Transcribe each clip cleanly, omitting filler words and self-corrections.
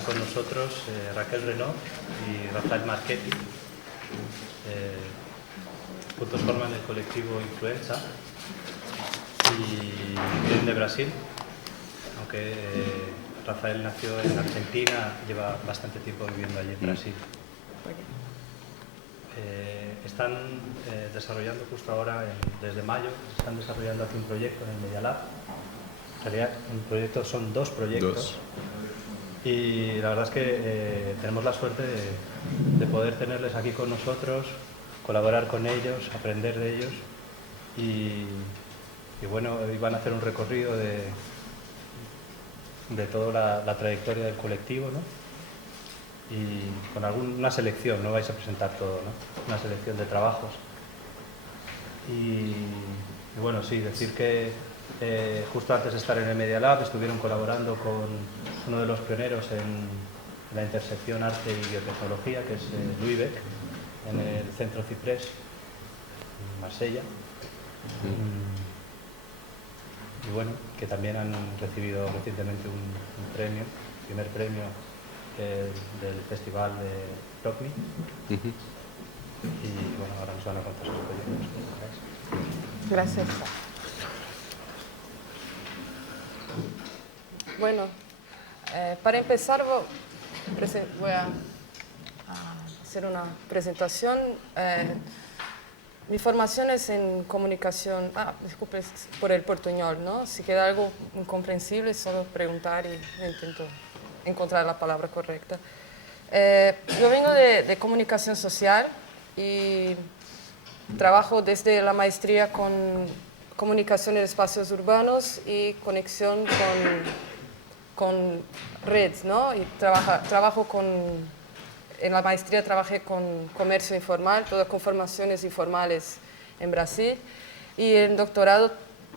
están con nosotros Raquel Renaud y Rafael Marchetti. Juntos forman el colectivo Influenza y vienen de Brasil, aunque Rafael nació en Argentina, lleva bastante tiempo viviendo allí en Brasil. Están desarrollando justo ahora, desde mayo, están desarrollando aquí un proyecto en el Media Lab. En realidad, son dos proyectos. Y la verdad es que tenemos la suerte de poder tenerles aquí con nosotros, colaborar con ellos, aprender de ellos y bueno, hoy van a hacer un recorrido de toda la trayectoria del colectivo, ¿no? Y con una selección, no vais a presentar todo, ¿no? Una selección de trabajos. Y bueno, sí, decir que justo antes de estar en el Media Lab estuvieron colaborando con uno de los pioneros en la intersección arte y biotecnología, que es Luibec, en el Centro Ciprés, en Marsella. Y bueno, que también han recibido recientemente un premio, el primer premio del Festival de Procni. Y bueno, ahora nos van a contar sus proyectos. Gracias. Bueno, para empezar voy a hacer una presentación. Mi formación es en comunicación. Disculpe por el portuñol, ¿no? Si queda algo incomprensible, solo preguntar y intento encontrar la palabra correcta. Yo vengo de comunicación social y trabajo desde la maestría con comunicación en espacios urbanos y conexión con redes, ¿no? Y trabajo en la maestría trabajé con comercio informal, todas con formaciones informales en Brasil. Y en doctorado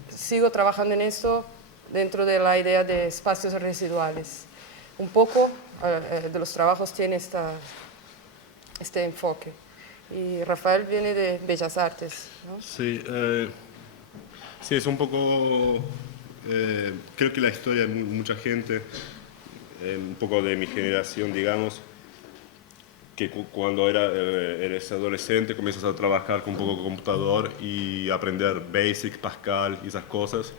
sigo trabajando en esto dentro de la idea de espacios residuales. Un poco de los trabajos tiene este enfoque. Y Rafael viene de Bellas Artes, ¿no? Sí, sí, es un poco, creo que la historia de mucha gente, un poco de mi generación, digamos, que cuando eres adolescente comienzas a trabajar con un poco de computador y aprender Basic, Pascal y esas cosas.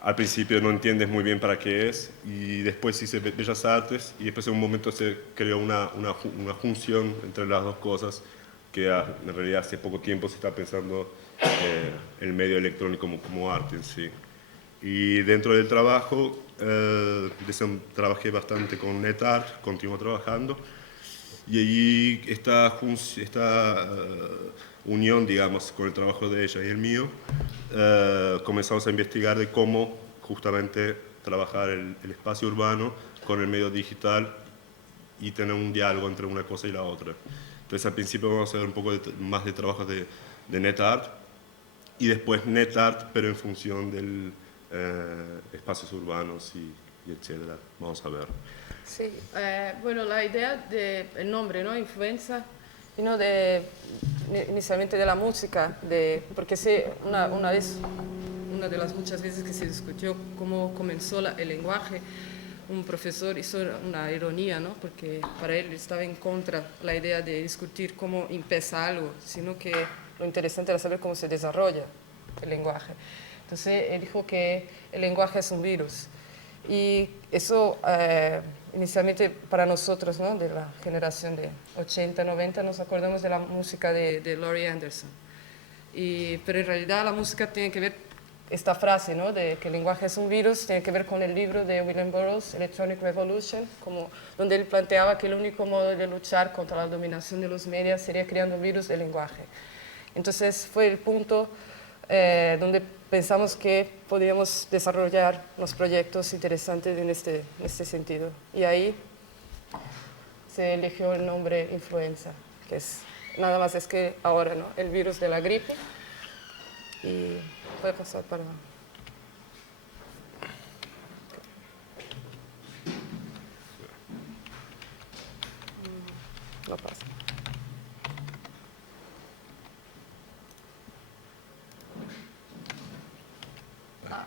Al principio no entiendes muy bien para qué es y después hice Bellas Artes y después en un momento se creó una función entre las dos cosas que en realidad hace poco tiempo se está pensando el medio electrónico como arte en sí. Y dentro del trabajo trabajé bastante con NetArt, continuo trabajando. Y allí esta unión, digamos, con el trabajo de ella y el mío, comenzamos a investigar de cómo justamente trabajar el espacio urbano con el medio digital y tener un diálogo entre una cosa y la otra. Entonces al principio vamos a ver un poco más de trabajo de NetArt y después NetArt, pero en función de espacios urbanos y etcétera. Vamos a ver. Sí, bueno, la idea del nombre, ¿no? Influenza, vino inicialmente de la música, porque una de las muchas veces que se discutió cómo comenzó el lenguaje, un profesor hizo una ironía, ¿no? Porque para él estaba en contra la idea de discutir cómo empieza algo, sino que lo interesante era saber cómo se desarrolla el lenguaje. Entonces él dijo que el lenguaje es un virus. Y eso, inicialmente para nosotros, ¿no? De la generación de 80, 90, nos acordamos de la música de Laurie Anderson. Pero en realidad la música tiene que ver, esta frase, ¿no? De que el lenguaje es un virus, tiene que ver con el libro de William Burroughs, Electronic Revolution, donde él planteaba que el único modo de luchar contra la dominación de los medios sería creando un virus del lenguaje. Entonces fue el punto donde pensamos que podíamos desarrollar los proyectos interesantes en este sentido. Y ahí se eligió el nombre influenza, que es nada más es que ahora, ¿no? El virus de la gripe. Y puede pasar para... No pasa.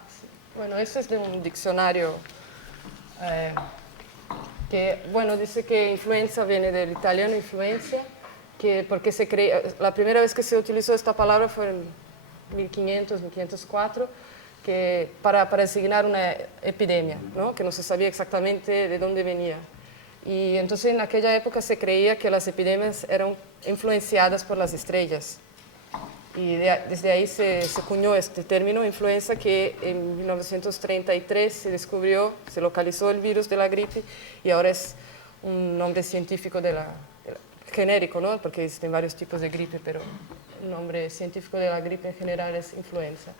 Sí. Bueno, eso es de un diccionario que, bueno, dice que influenza viene del italiano influencia, que porque se creía, la primera vez que se utilizó esta palabra fue en 1500, 1504, que para designar una epidemia, ¿no? Que no se sabía exactamente de dónde venía. Y entonces en aquella época se creía que las epidemias eran influenciadas por las estrellas. Y desde ahí se acuñó este término, influenza, que en 1933 se descubrió, se localizó el virus de la gripe y ahora es un nombre científico genérico, ¿no? Porque existen varios tipos de gripe, pero el nombre científico de la gripe en general es influenza.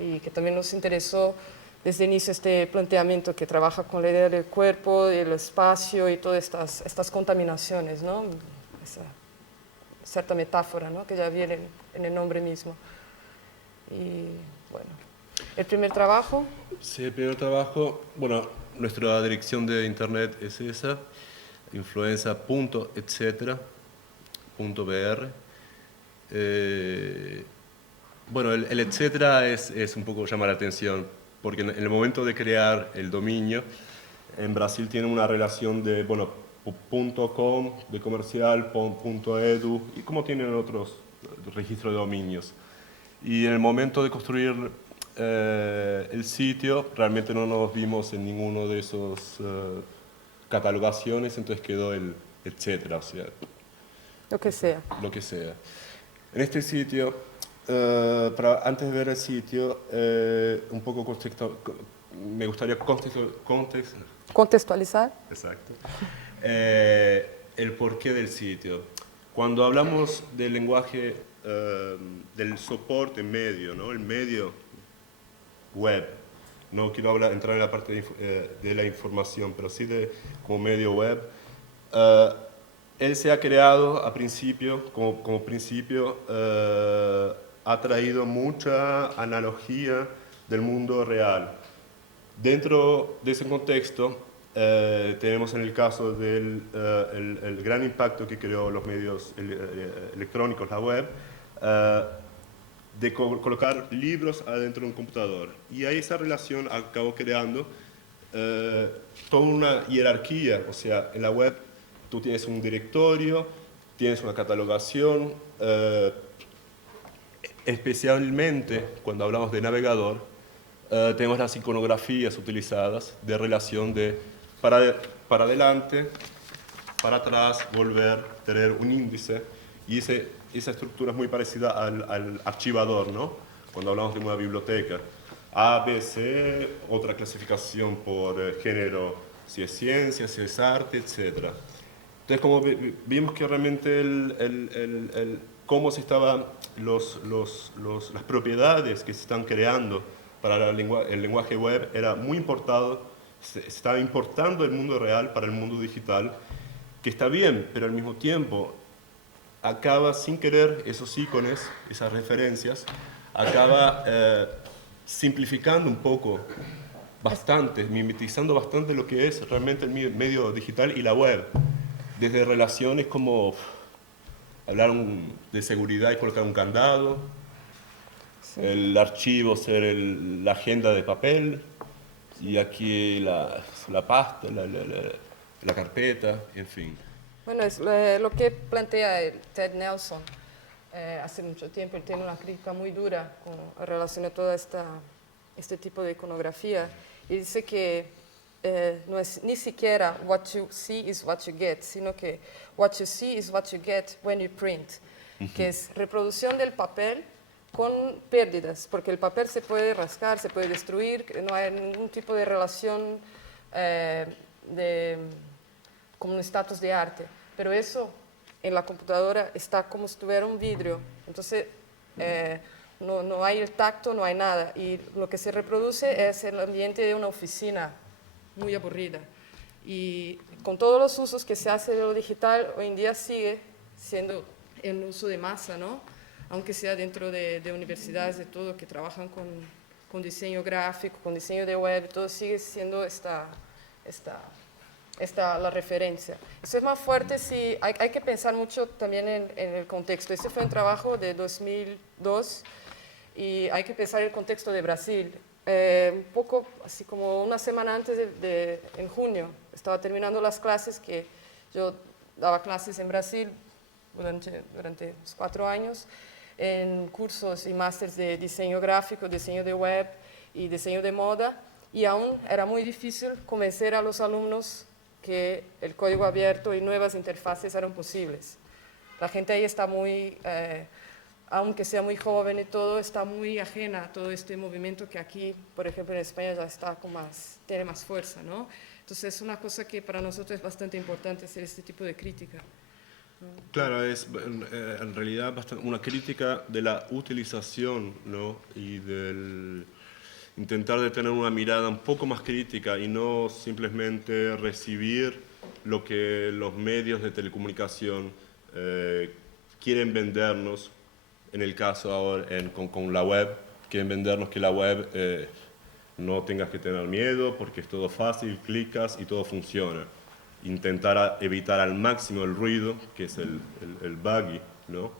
Y que también nos interesó desde el inicio este planteamiento que trabaja con la idea del cuerpo, el espacio y todas estas contaminaciones, ¿no? Esa cierta metáfora, ¿no? Que ya viene en el nombre mismo. Y bueno, el primer trabajo. Sí, el primer trabajo, bueno, nuestra dirección de internet es esa, influenza.etcetera.br. Bueno, el etcétera es un poco llama la atención, porque en el momento de crear el dominio, en Brasil tiene una relación de, bueno, .com, de comercial, .edu, y como tienen otros registros de dominios. Y en el momento de construir el sitio, realmente no nos vimos en ninguno de esos catalogaciones, entonces quedó el etcétera, o sea, Lo que sea. lo que sea. En este sitio, antes de ver el sitio, un poco me gustaría Contextualizar. Exacto. El porqué del sitio. Cuando hablamos del lenguaje, del soporte medio, ¿no? El medio web, no quiero entrar en la parte de la información, pero sí como medio web, él se ha creado a principio, como principio, ha traído mucha analogía del mundo real. Dentro de ese contexto, tenemos en el caso del el gran impacto que creó los medios electrónicos, la web, de colocar libros adentro de un computador. Y ahí esa relación acabó creando toda una jerarquía, o sea, en la web tú tienes un directorio, tienes una catalogación, especialmente cuando hablamos de navegador, tenemos las iconografías utilizadas de relación de para adelante, para atrás, volver, tener un índice, y esa estructura es muy parecida al archivador, ¿no? Cuando hablamos de una biblioteca. A, B, C, otra clasificación por género, si es ciencia, si es arte, etc. Entonces, como vimos que realmente cómo se estaban las propiedades que se están creando para el lenguaje web era muy importado, se estaba importando el mundo real para el mundo digital, que está bien, pero al mismo tiempo acaba sin querer esos iconos, esas referencias, acaba simplificando un poco, bastante, mimetizando bastante lo que es realmente el medio digital y la web. Desde relaciones como hablar de seguridad y colocar un candado, sí. El archivo ser la agenda de papel, y aquí la pasta, la carpeta, en fin. Bueno, es lo que plantea Ted Nelson hace mucho tiempo. Él tiene una crítica muy dura con relación a toda este tipo de iconografía. Y dice que no es ni siquiera what you see is what you get, sino que what you see is what you get when you print, que es reproducción del papel con pérdidas, porque el papel se puede rascar, se puede destruir, no hay ningún tipo de relación como un estatus de arte, pero eso en la computadora está como si tuviera un vidrio, entonces no hay el tacto, no hay nada, y lo que se reproduce es el ambiente de una oficina muy aburrida. Y con todos los usos que se hace de lo digital, hoy en día sigue siendo el uso de masa, ¿no? Aunque sea dentro de universidades de todo, que trabajan con diseño gráfico, con diseño de web, todo sigue siendo la referencia. Eso es más fuerte si hay que pensar mucho también en el contexto. Este fue un trabajo de 2002 y hay que pensar en el contexto de Brasil. Un poco así como una semana antes en junio, estaba terminando las clases, que yo daba clases en Brasil durante los 4 años, en cursos y másteres de diseño gráfico, diseño de web y diseño de moda, y aún era muy difícil convencer a los alumnos que el código abierto y nuevas interfaces eran posibles. La gente ahí está muy, aunque sea muy joven y todo, está muy ajena a todo este movimiento que aquí, por ejemplo, en España ya está con más, tiene más fuerza, ¿no? Entonces es una cosa que para nosotros es bastante importante hacer este tipo de crítica. Claro, es en realidad una crítica de la utilización, ¿no? Y del intentar de tener una mirada un poco más crítica y no simplemente recibir lo que los medios de telecomunicación quieren vendernos. En el caso ahora con la web, quieren vendernos que la web no tengas que tener miedo porque es todo fácil, clicas y todo funciona. Intentar evitar al máximo el ruido, que es el buggy, ¿no?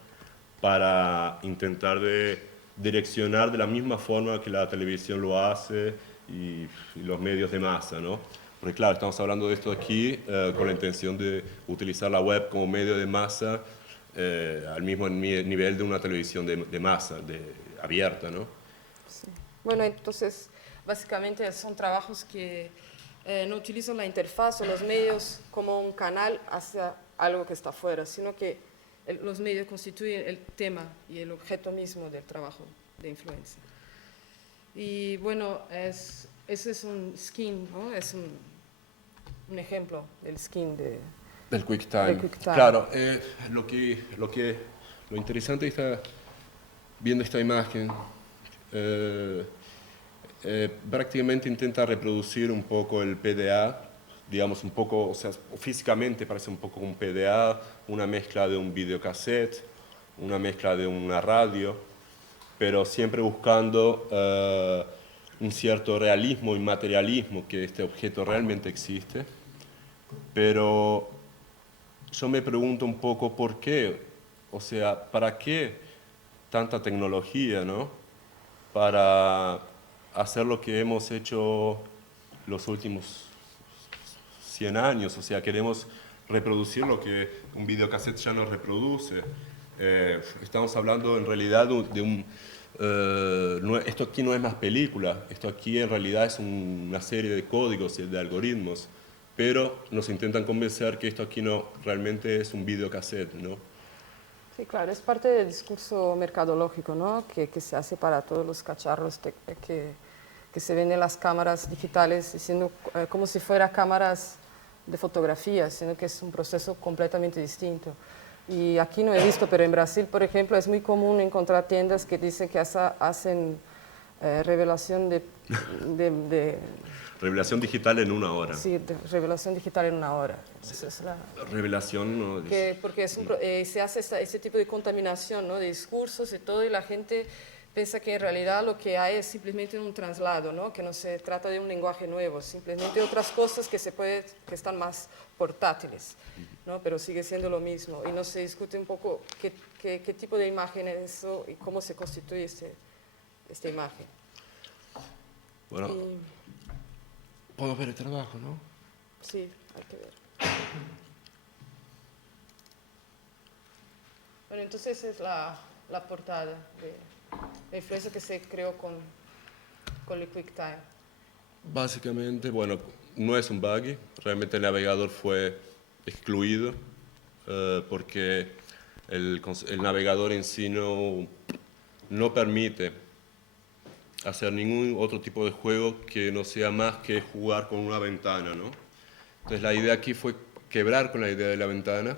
Para intentar de direccionar de la misma forma que la televisión lo hace y los medios de masa, ¿no? Porque claro, estamos hablando de esto aquí con la intención de utilizar la web como medio de masa al mismo nivel de una televisión de masa, abierta, ¿no? Sí. Bueno, entonces, básicamente son trabajos que no utilizan la interfaz o los medios como un canal hacia algo que está afuera, sino que los medios constituyen el tema y el objeto mismo del trabajo de influencia. Y bueno, ese es un skin, ¿no? Es un ejemplo del skin del QuickTime. QuickTime. Claro, lo interesante está viendo esta imagen. Prácticamente intenta reproducir un poco el PDA, digamos un poco, o sea, físicamente parece un poco un PDA, una mezcla de un videocassette, una mezcla de una radio, pero siempre buscando un cierto realismo y materialismo, que este objeto realmente existe. Pero yo me pregunto un poco por qué, o sea, ¿para qué tanta tecnología, no? Para hacer lo que hemos hecho los últimos 100 años, o sea, queremos reproducir lo que un videocassette ya no reproduce. Estamos hablando en realidad esto aquí no es más película, esto aquí en realidad es una serie de códigos y de algoritmos, pero nos intentan convencer que esto aquí no realmente es un videocassette, ¿no? Sí, claro, es parte del discurso mercadológico, ¿no? Que se hace para todos los cacharros que se ven en las cámaras digitales, diciendo como si fueran cámaras de fotografía, sino que es un proceso completamente distinto. Y aquí no he visto, pero en Brasil, por ejemplo, es muy común encontrar tiendas que dicen que hacen revelación de Revelación digital en 1 hora. Sí, revelación digital en 1 hora. Sí. Revelación no porque se hace ese tipo de contaminación, ¿no? De discursos y todo, y la gente piensa que en realidad lo que hay es simplemente un traslado, ¿no? Que no se trata de un lenguaje nuevo, simplemente otras cosas que están más portátiles, ¿no? Pero sigue siendo lo mismo, y no se discute un poco qué tipo de imagen es eso y cómo se constituye esta imagen. Bueno, podemos ver el trabajo, ¿no? Sí, hay que ver. Bueno, entonces es la portada de la influencia que se creó con el QuickTime. Básicamente, bueno, no es un buggy, realmente el navegador fue excluido porque el navegador en sí no permite hacer ningún otro tipo de juego que no sea más que jugar con una ventana, ¿no? Entonces la idea aquí fue quebrar con la idea de la ventana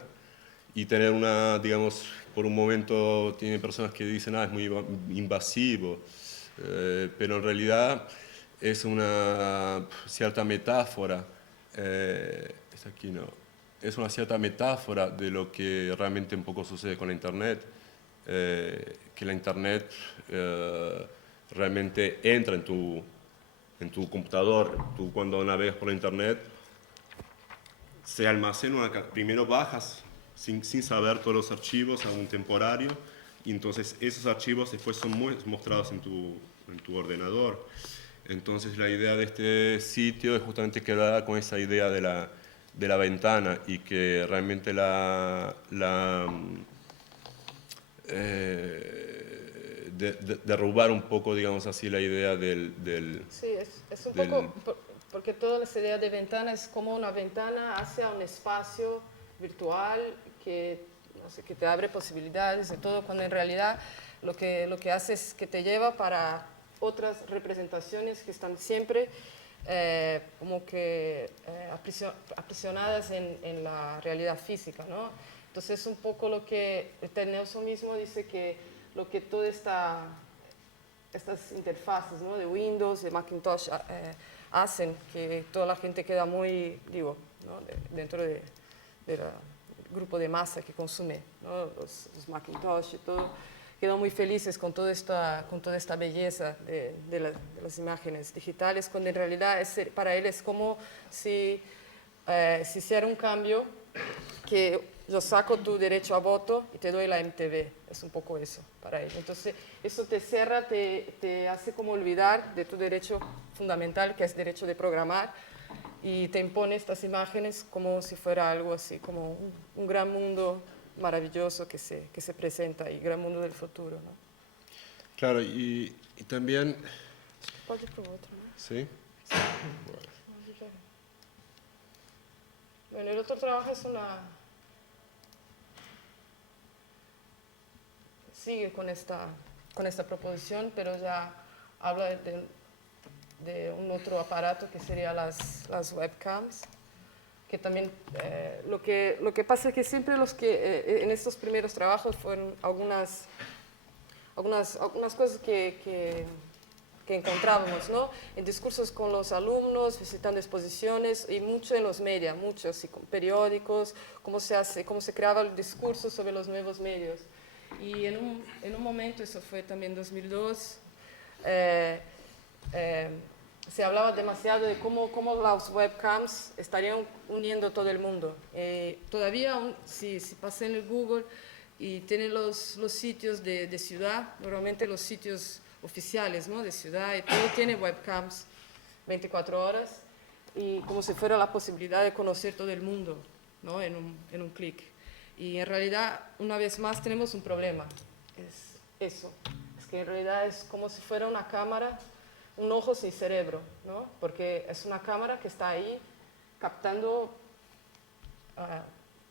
y tener digamos, por un momento tiene personas que dicen, es muy invasivo, pero en realidad es una cierta metáfora, aquí no, es una cierta metáfora de lo que realmente un poco sucede con la Internet, que la Internet realmente entra en tu computador. Tú cuando navegas por la Internet se almacena primero bajas sin saber todos los archivos a un temporario, y entonces esos archivos después son mostrados en tu ordenador. Entonces la idea de este sitio es justamente quedar con esa idea de la ventana y que realmente derrubar un poco, digamos así, la idea Sí, es un del poco, porque toda esa idea de ventana es como una ventana hacia un espacio virtual que, no sé, que te abre posibilidades de todo, cuando en realidad lo que hace es que te lleva para otras representaciones que están siempre como que aprisionadas en la realidad física, ¿no? Entonces es un poco lo que Nelson mismo dice, que lo que toda estas interfaces, ¿no?, de Windows, de Macintosh, hacen que toda la gente queda muy, digo, ¿no?, dentro del grupo de masa que consume, ¿no?, los Macintosh y todo, quedan muy felices con toda esta belleza de las imágenes digitales, cuando en realidad para él es como si hiciera un cambio que yo saco tu derecho a voto y te doy la MTV. Es un poco eso para él. Entonces, eso te cierra, te hace como olvidar de tu derecho fundamental, que es derecho de programar, y te impone estas imágenes como si fuera algo así, como un gran mundo maravilloso que se presenta, y gran mundo del futuro, ¿no? Claro, y también... Pode ir para o outro, né? ¿Sí? Bueno, el otro trabajo es sigue con esta proposición, pero ya habla de un otro aparato que sería las webcams, que también lo que pasa es que siempre los que en estos primeros trabajos fueron algunas cosas que encontrábamos, ¿no?, en discursos con los alumnos, visitando exposiciones, y mucho en los medios, mucho así, con periódicos, cómo se creaba el discurso sobre los nuevos medios. Y en un momento, eso fue también 2002, se hablaba demasiado de cómo las webcams estarían uniendo todo el mundo. Todavía, si pasé en el Google y tiene los sitios de ciudad, normalmente los sitios oficiales, ¿no?, de ciudad, y todo tiene webcams 24 horas, y como si fuera la posibilidad de conocer todo el mundo, ¿no?, en un clic. Y en realidad, una vez más, tenemos un problema. Es eso. Es que en realidad es como si fuera una cámara, un ojo sin cerebro, ¿no? Porque es una cámara que está ahí captando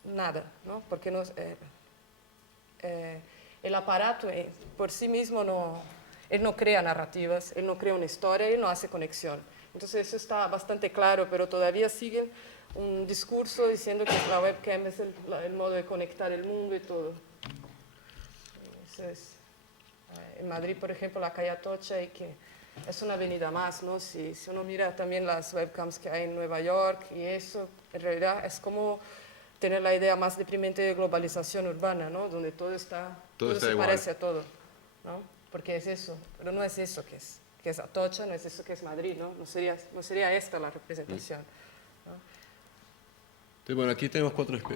nada, ¿no? Porque el aparato por sí mismo él no crea narrativas, él no crea una historia, él no hace conexión. Entonces eso está bastante claro, pero todavía siguen un discurso diciendo que la webcam es el modo de conectar el mundo y todo. Eso es. En Madrid, por ejemplo, la calle Atocha, y que es una avenida más, ¿no? Si uno mira también las webcams que hay en Nueva York, y eso en realidad es como tener la idea más deprimente de globalización urbana, ¿no?, donde todo se igual. parece a todo, ¿no? Porque es eso, pero no es eso que es Atocha, no es eso que es Madrid, ¿no? No sería esta la representación, ¿no? Entonces, bueno, aquí tenemos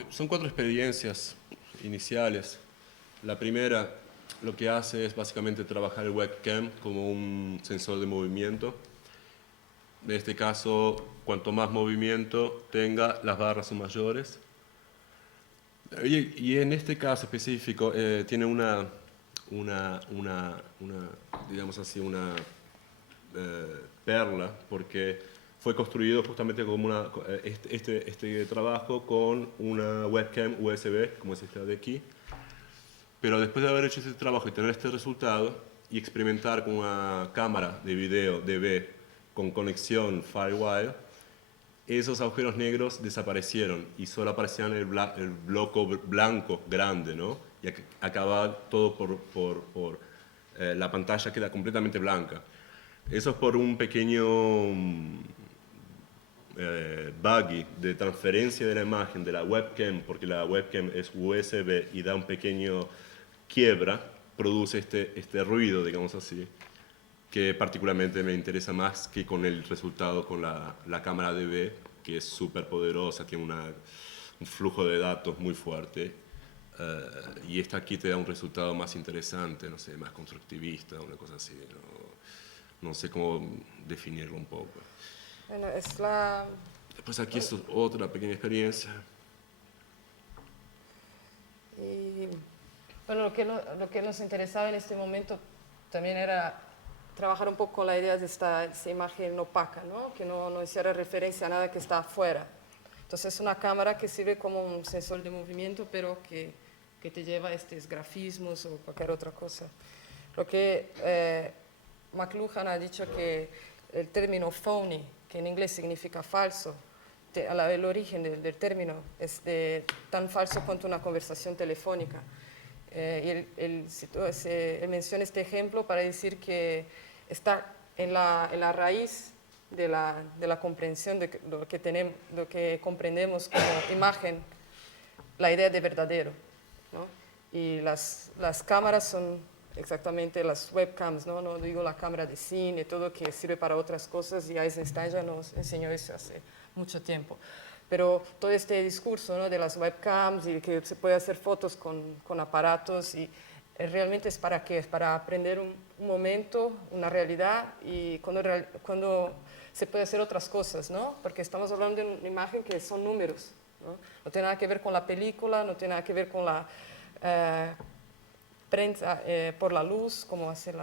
son cuatro experiencias iniciales. La primera, lo que hace es básicamente trabajar el webcam como un sensor de movimiento. En este caso, cuanto más movimiento tenga, las barras son mayores. Y en este caso específico tiene digamos así, una perla, porque fue construido justamente como este trabajo con una webcam USB, como es esta de aquí. Pero después de haber hecho este trabajo y tener este resultado y experimentar con una cámara de video DV con conexión Firewire, esos agujeros negros desaparecieron y solo aparecían el bloque blanco grande, ¿no? Y acababa todo por la pantalla queda completamente blanca. Eso es por un pequeño buggy de transferencia de la imagen de la webcam, porque la webcam es USB y da un pequeño quiebra, produce este ruido, digamos así, que particularmente me interesa más que con el resultado con la cámara DV, que es súper poderosa, tiene un flujo de datos muy fuerte, y esta aquí te da un resultado más interesante, no sé, más constructivista, una cosa así, ¿no? no sé cómo definirlo un poco. Bueno, es la... Después aquí es otra pequeña experiencia. Y bueno, lo que nos interesaba en este momento también era trabajar un poco con la idea de esta imagen opaca, ¿no? Que no hiciera referencia a nada que está afuera. Entonces es una cámara que sirve como un sensor de movimiento, pero que te lleva a estos grafismos o cualquier otra cosa. Lo que McLuhan ha dicho que el término phony, que en inglés significa falso, el origen del término es tan falso cuanto una conversación telefónica. Y él menciona este ejemplo para decir que está en la raíz de la comprensión de lo que comprendemos como imagen, la idea de verdadero, ¿no? Y las cámaras son exactamente las webcams, ¿no? No digo la cámara de cine, todo que sirve para otras cosas, y Eisenstein ya nos enseñó eso hace mucho tiempo. Pero todo este discurso, ¿no? De las webcams y que se puede hacer fotos con aparatos, y realmente es para qué, es para aprender un momento, una realidad, y cuando se puede hacer otras cosas, ¿no? Porque estamos hablando de una imagen que son números, ¿no? No tiene nada que ver con la película, no tiene nada que ver con la prensa por la luz, como hace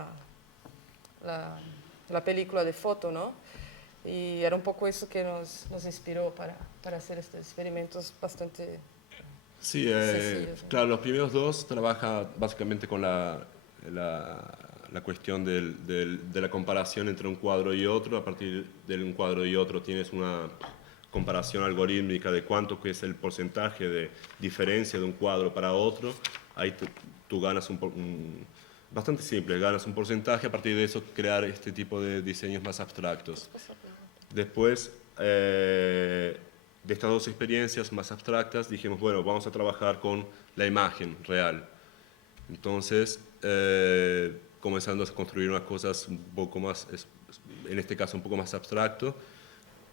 la película de foto, ¿no? Y era un poco eso que nos inspiró para hacer estos experimentos bastante Sí, sencillos, ¿no? claro, los primeros dos trabaja básicamente con la cuestión de la comparación entre un cuadro y otro. A partir de un cuadro y otro tienes una comparación algorítmica de cuánto que es el porcentaje de diferencia de un cuadro para otro. Ahí tú ganas bastante simple, ganas un porcentaje, a partir de eso crear este tipo de diseños más abstractos. Después de estas dos experiencias más abstractas dijimos, bueno, vamos a trabajar con la imagen real. Entonces, comenzando a construir unas cosas un poco más, en este caso un poco más abstracto,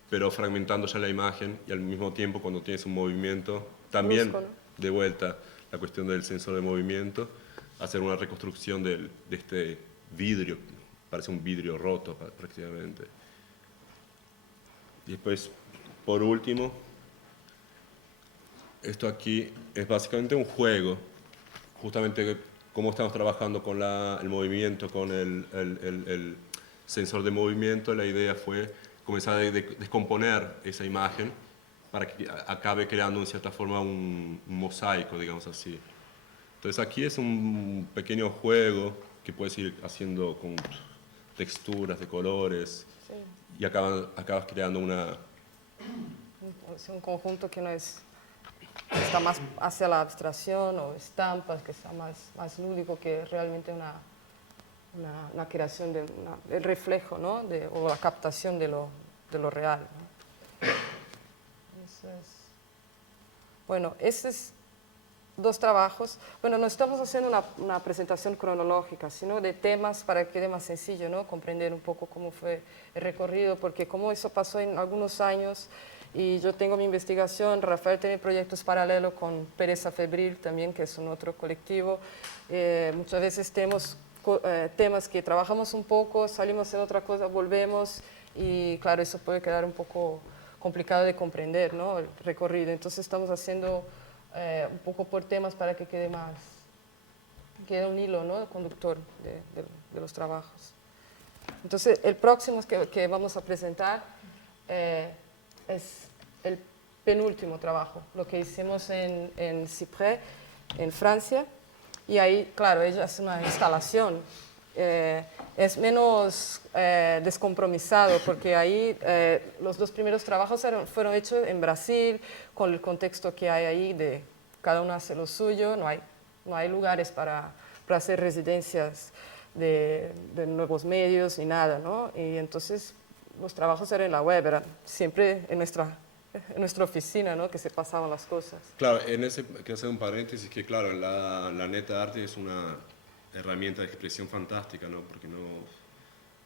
pero fragmentando ya la imagen, y al mismo tiempo cuando tienes un movimiento, también Brusco, ¿no? de vuelta la cuestión del sensor de movimiento, hacer una reconstrucción de este vidrio, parece un vidrio roto prácticamente. Y después, por último, esto aquí es básicamente un juego, justamente cómo estamos trabajando con el movimiento, con el sensor de movimiento. La idea fue comenzar a descomponer esa imagen para que acabe creando en cierta forma un mosaico, digamos así. Entonces aquí es un pequeño juego que puedes ir haciendo con texturas de colores, Sí. y acabas creando Es un conjunto que no es, está más hacia la abstracción o estampas, que está más lúdico que realmente una creación, el reflejo, ¿no? O la captación de lo real, ¿no? Eso es. Bueno, esos dos trabajos, bueno, no estamos haciendo una presentación cronológica, sino de temas para que quede más sencillo, ¿no? Comprender un poco cómo fue el recorrido, porque como eso pasó en algunos años, y yo tengo mi investigación, Rafael tiene proyectos paralelos con Pereza Febril también, que es un otro colectivo. Muchas veces tenemos temas que trabajamos un poco, salimos en otra cosa, volvemos, y claro, eso puede quedar un poco complicado de comprender, ¿no? El recorrido. Entonces estamos haciendo un poco por temas para que quede un hilo, ¿no? Conductor de los trabajos. Entonces, el próximo que vamos a presentar es el penúltimo trabajo, lo que hicimos en Cyprès, en Francia, y ahí, claro, ella es una instalación, es menos descompromisado, porque ahí los dos primeros trabajos fueron hechos en Brasil, con el contexto que hay ahí, de cada uno hace lo suyo, no hay lugares para hacer residencias de nuevos medios ni nada, ¿no? Y entonces los trabajos eran en la web, eran siempre en nuestra oficina, ¿no? Que se pasaban las cosas. Claro, quiero hacer un paréntesis, que claro, la NetArt es una herramienta de expresión fantástica, ¿no? Porque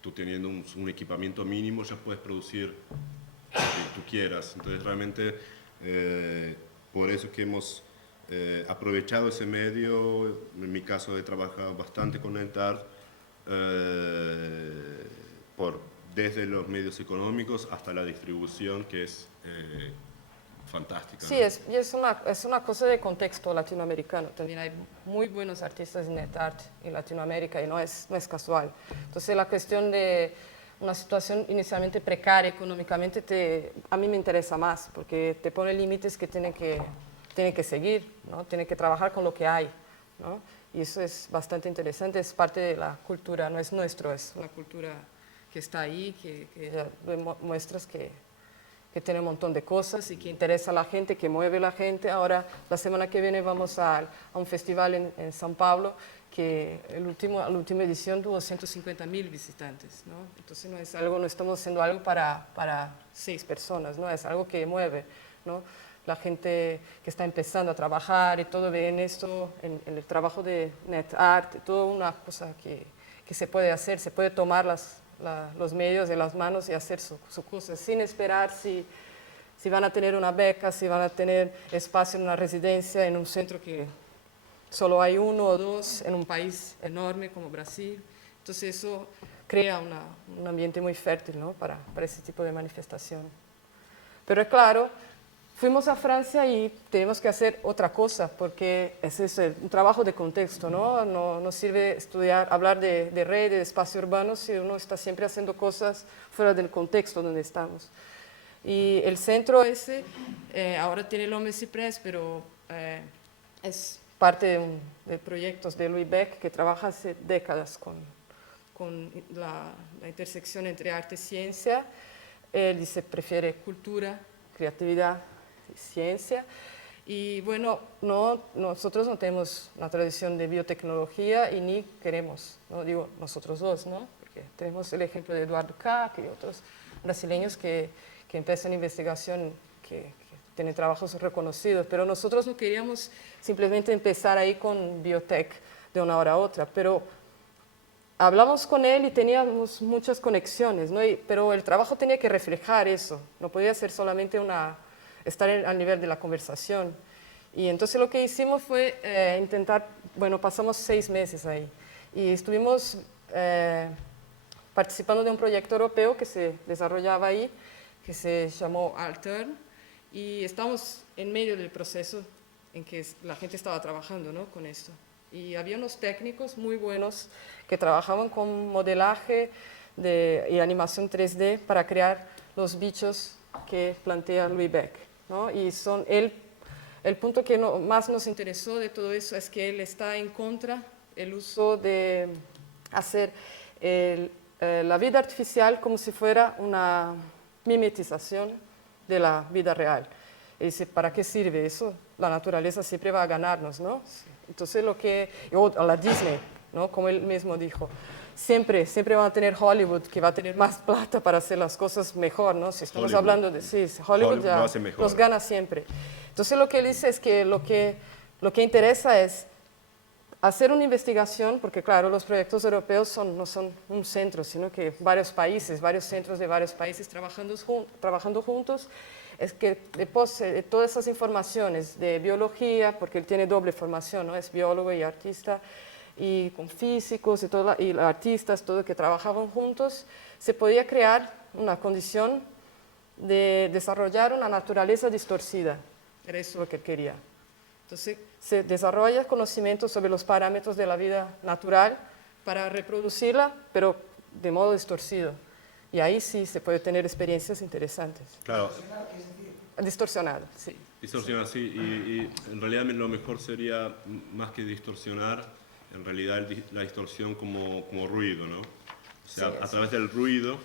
tú teniendo un equipamiento mínimo ya puedes producir lo que tú quieras. Entonces realmente por eso que hemos aprovechado ese medio. En mi caso he trabajado bastante con NetArt desde los medios económicos hasta la distribución, que es fantástica. Sí, ¿no? es una cosa de contexto latinoamericano. También hay muy buenos artistas de NetArt en Latinoamérica y no es casual. Entonces la cuestión de una situación inicialmente precaria económicamente a mí me interesa más porque te pone límites que tienen que seguir, ¿no? Tienen que trabajar con lo que hay, ¿no? Y eso es bastante interesante, es parte de la cultura, no es nuestro, es una cultura que está ahí, que ya muestras que tiene un montón de cosas y que interesa a la gente, que mueve a la gente. Ahora, la semana que viene vamos a un festival en São Paulo que la última edición tuvo 150.000 visitantes, ¿no? Entonces no estamos haciendo algo para 6 personas, ¿no? Es algo que mueve, ¿no? La gente que está empezando a trabajar y todo ve en esto, en el trabajo de NetArt, toda una cosa que se puede hacer, se puede tomar los medios de las manos y hacer su cosa sin esperar si van a tener una beca, si van a tener espacio en una residencia, en un centro que solo hay 1 o 2, en un país enorme como Brasil. Entonces eso crea un ambiente muy fértil, ¿no? para ese tipo de manifestación. Pero claro, fuimos a Francia y tenemos que hacer otra cosa, porque es un trabajo de contexto, ¿no? No sirve hablar de redes, de espacios urbanos, si uno está siempre haciendo cosas fuera del contexto donde estamos. Y el centro ese ahora tiene el nombre Ciprés, pero es parte de proyectos de Louis Beck, que trabaja hace décadas con la intersección entre arte y ciencia. Él dice prefiere cultura, creatividad, ciencia. Y bueno, nosotros no tenemos una tradición de biotecnología y ni queremos, no digo nosotros dos, ¿no? Porque tenemos el ejemplo de Eduardo Kac y otros brasileños que empiezan investigación, que tienen trabajos reconocidos, pero nosotros no queríamos simplemente empezar ahí con biotech de una hora a otra, pero hablamos con él y teníamos muchas conexiones, ¿no? Pero el trabajo tenía que reflejar eso, no podía ser solamente estar al nivel de la conversación. Y entonces lo que hicimos fue intentar, bueno, pasamos 6 meses ahí y estuvimos participando de un proyecto europeo que se desarrollaba ahí, que se llamó Altern, y estamos en medio del proceso en que la gente estaba trabajando, ¿no? Con esto. Y había unos técnicos muy buenos que trabajaban con modelaje y animación 3D para crear los bichos que plantea Louis Beck, ¿no? Y el punto que más nos interesó de todo eso es que él está en contra del uso de hacer la vida artificial como si fuera una mimetización de la vida real. Y dice, ¿para qué sirve eso? La naturaleza siempre va a ganarnos, ¿no? Entonces a la Disney, ¿no? Como él mismo dijo, siempre van a tener Hollywood, que va a tener más plata para hacer las cosas mejor, ¿no? Si estamos hablando de, sí, Hollywood ya los gana siempre. Entonces lo que él dice es que lo que interesa es hacer una investigación, porque claro, los proyectos europeos no son un centro, sino que varios centros de varios países trabajando juntos, es que después de todas esas informaciones de biología, porque él tiene doble formación, ¿no? Es biólogo y artista, y con físicos y artistas, todo que trabajaban juntos, se podía crear una condición de desarrollar una naturaleza distorcida. Era eso lo que él quería. Entonces, se desarrolla conocimiento sobre los parámetros de la vida natural para reproducirla, pero de modo distorcido. Y ahí sí se puede tener experiencias interesantes. Claro. Distorsionado, sí. Distorsionar, sí. Y en realidad lo mejor sería, más que distorsionar, en realidad la distorsión como ruido, ¿no? O sea, Sí, a través del ruido,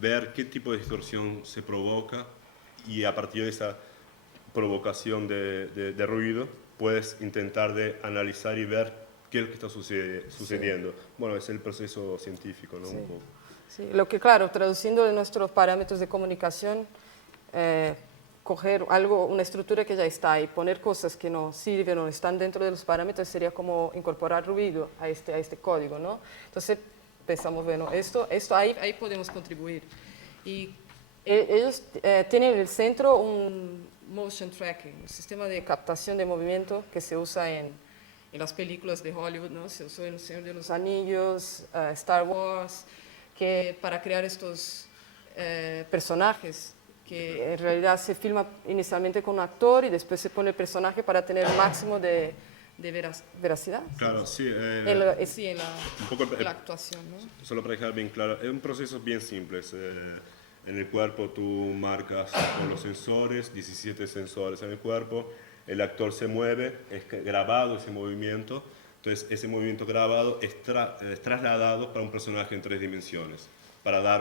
ver qué tipo de distorsión se provoca y a partir de esa provocación de ruido, puedes intentar de analizar y ver qué es lo que está sucediendo. Sí. Bueno, es el proceso científico, ¿no? Sí. Un poco. Sí. Lo que, claro, traduciendo de nuestros parámetros de comunicación, coger una estructura que ya está y poner cosas que no sirven o no están dentro de los parámetros sería como incorporar ruido a este código, ¿no? Entonces pensamos, bueno, esto ahí podemos contribuir. Y ellos tienen en el centro un motion tracking, un sistema de captación de movimiento que se usa en las películas de Hollywood, ¿no? Se usó en El Señor de los Anillos, Star Wars, que para crear estos personajes, que en realidad se filma inicialmente con un actor y después se pone el personaje para tener el máximo de veracidad. Claro, sí. Sí, en un poco, la actuación, ¿no? Solo para dejar bien claro, es un proceso bien simple. En el cuerpo tú marcas con los sensores, 17 sensores en el cuerpo, el actor se mueve, es grabado ese movimiento, entonces ese movimiento grabado es trasladado para un personaje en 3 dimensiones, para dar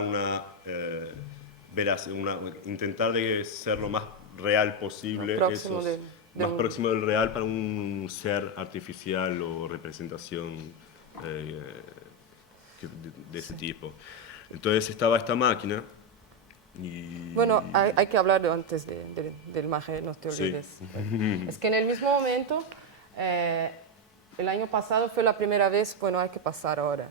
intentar de ser lo más real posible, más próximo del real para un ser artificial o representación de ese tipo. Entonces estaba esta máquina y... Bueno, hay que hablar antes del Mage, no te olvides. Sí. Es que en el mismo momento, el año pasado fue la primera vez, bueno, hay que pasar ahora.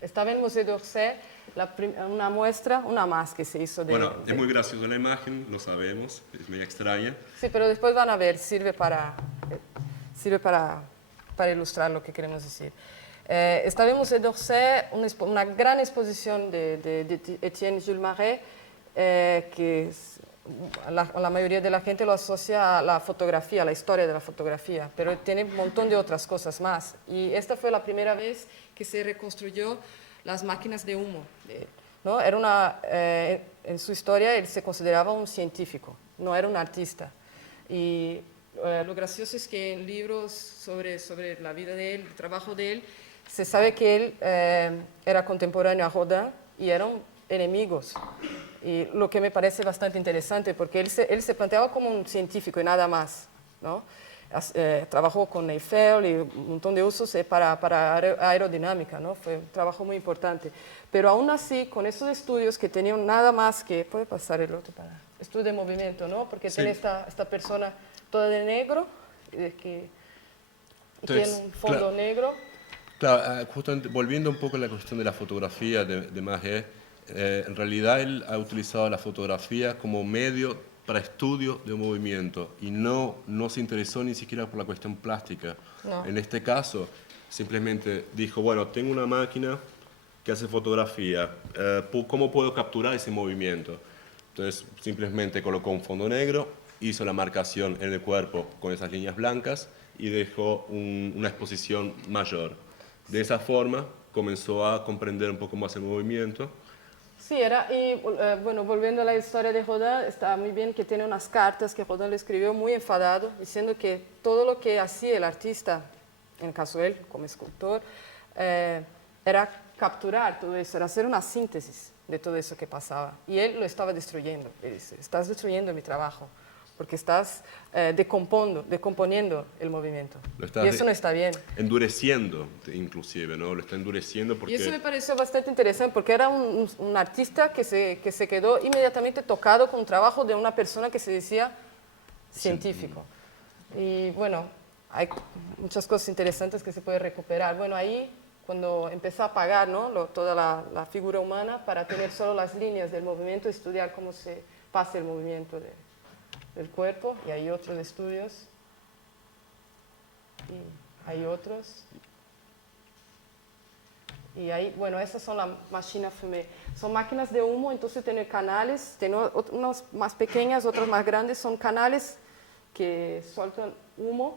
Estaba en el Museo d'Orsay una muestra, una más que se hizo de... Bueno, es muy graciosa la imagen, lo sabemos, es medio extraña. Sí, pero después van a ver, sirve para ilustrar lo que queremos decir. Estaba en el Museo d'Orsay una gran exposición de Étienne Jules Marais, que la mayoría de la gente lo asocia a la fotografía, a la historia de la fotografía, pero tiene un montón de otras cosas más. Y esta fue la primera vez que se reconstruyó las máquinas de humo, ¿no? En su historia él se consideraba un científico, no era un artista. Y lo gracioso es que en libros sobre la vida de él, el trabajo de él, se sabe que él era contemporáneo a Rodin y eran enemigos. Y lo que me parece bastante interesante, porque él se planteaba como un científico y nada más, ¿no? Trabajó con Eiffel y un montón de usos para aerodinámica, ¿no? Fue un trabajo muy importante. Pero aún así, con esos estudios que tenían nada más que... Puede pasar el otro para... Estudio de movimiento, ¿no? Porque sí. Tiene esta persona toda de negro, que tiene un fondo negro. Claro, justamente volviendo un poco a la cuestión de la fotografía de Marais, en realidad él ha utilizado la fotografía como medio para estudio de movimiento y no se interesó ni siquiera por la cuestión plástica. No. En este caso, simplemente dijo, bueno, tengo una máquina que hace fotografía, ¿cómo puedo capturar ese movimiento? Entonces, simplemente colocó un fondo negro, hizo la marcación en el cuerpo con esas líneas blancas y dejó una exposición mayor. De esa forma, comenzó a comprender un poco más el movimiento. Sí, bueno, volviendo a la historia de Rodin, está muy bien que tiene unas cartas que Rodin le escribió muy enfadado, diciendo que todo lo que hacía el artista, en el caso de él, como escultor, era capturar todo eso, era hacer una síntesis de todo eso que pasaba. Y él lo estaba destruyendo. Él dice, estás destruyendo mi trabajo, porque estás decomponiendo el movimiento. Y eso no está bien. Endureciendo, inclusive, ¿no? Lo está endureciendo porque... Y eso me pareció bastante interesante, porque era un artista que se quedó inmediatamente tocado con un trabajo de una persona que se decía científico. Sí. Y bueno, hay muchas cosas interesantes que se puede recuperar. Bueno, ahí, cuando empezó a apagar, ¿no? Toda la figura humana para tener solo las líneas del movimiento, estudiar cómo se pasa el movimiento del cuerpo, y hay otros estudios, y hay otros, y ahí, bueno, esas son las máquinas fumée, son máquinas de humo, entonces tienen canales, tienen unas más pequeñas, otras más grandes, son canales que sueltan humo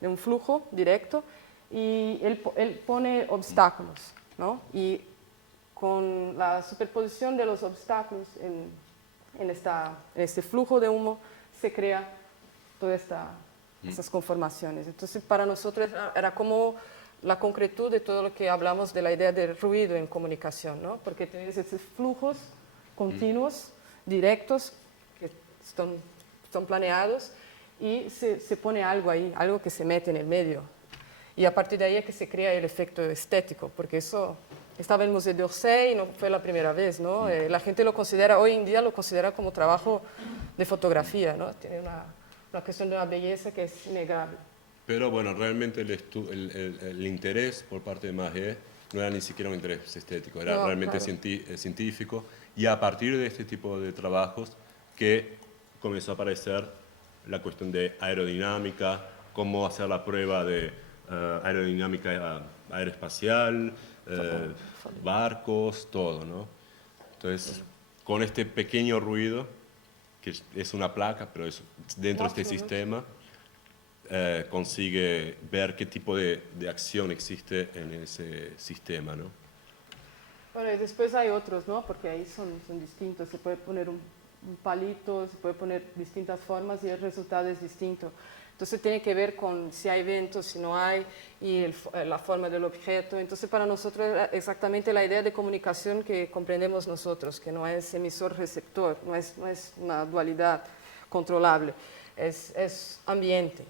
de un flujo directo, y él pone obstáculos, ¿no? Y con la superposición de los obstáculos en este flujo de humo, se crea todas esas conformaciones. Entonces, para nosotros era como la concretud de todo lo que hablamos de la idea del ruido en comunicación, ¿no? Porque tienes esos flujos continuos, directos, que están planeados, y se pone algo ahí, algo que se mete en el medio. Y a partir de ahí es que se crea el efecto estético, porque eso estaba en el Museo d'Orsay y no fue la primera vez, ¿no? La gente hoy en día lo considera como trabajo de fotografía, ¿no? Tiene una cuestión de una belleza que es innegable. Pero bueno, realmente el interés por parte de Marais no era ni siquiera un interés estético, era realmente científico, y a partir de este tipo de trabajos que comenzó a aparecer la cuestión de aerodinámica, cómo hacer la prueba de aerodinámica aeroespacial, barcos, todo, ¿no? Entonces, con este pequeño ruido, que es una placa, pero es dentro de este sistema, consigue ver qué tipo de acción existe en ese sistema, ¿no? Bueno, y después hay otros, ¿no? Porque ahí son distintos. Se puede poner un palito, se puede poner distintas formas y el resultado es distinto. Entonces tiene que ver con si hay ventos, si no hay, y la forma del objeto. Entonces para nosotros era exactamente la idea de comunicación que comprendemos nosotros, que no es emisor-receptor, no es una dualidad controlable, es ambiente.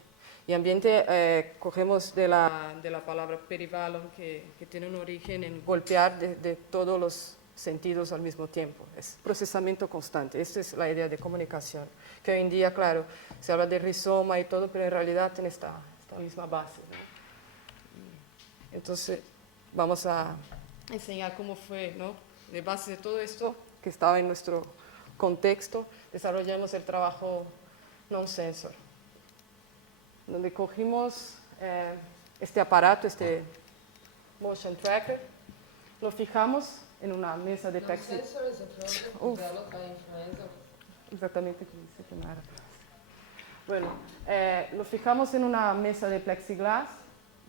Y ambiente cogemos de la palabra perivalon, que tiene un origen en golpear de todos los sentidos al mismo tiempo. Es procesamiento constante. Esta es la idea de comunicación. Que hoy en día, claro, se habla de rizoma y todo, pero en realidad tiene esta misma base, ¿no? Entonces, vamos a enseñar cómo fue, ¿no? De base de todo esto, que estaba en nuestro contexto, desarrollamos el trabajo non-sensor, donde cogimos este aparato, este motion tracker, lo fijamos en una mesa de plexiglas. Exactamente como dice que no era. Bueno, lo fijamos en una mesa de plexiglas,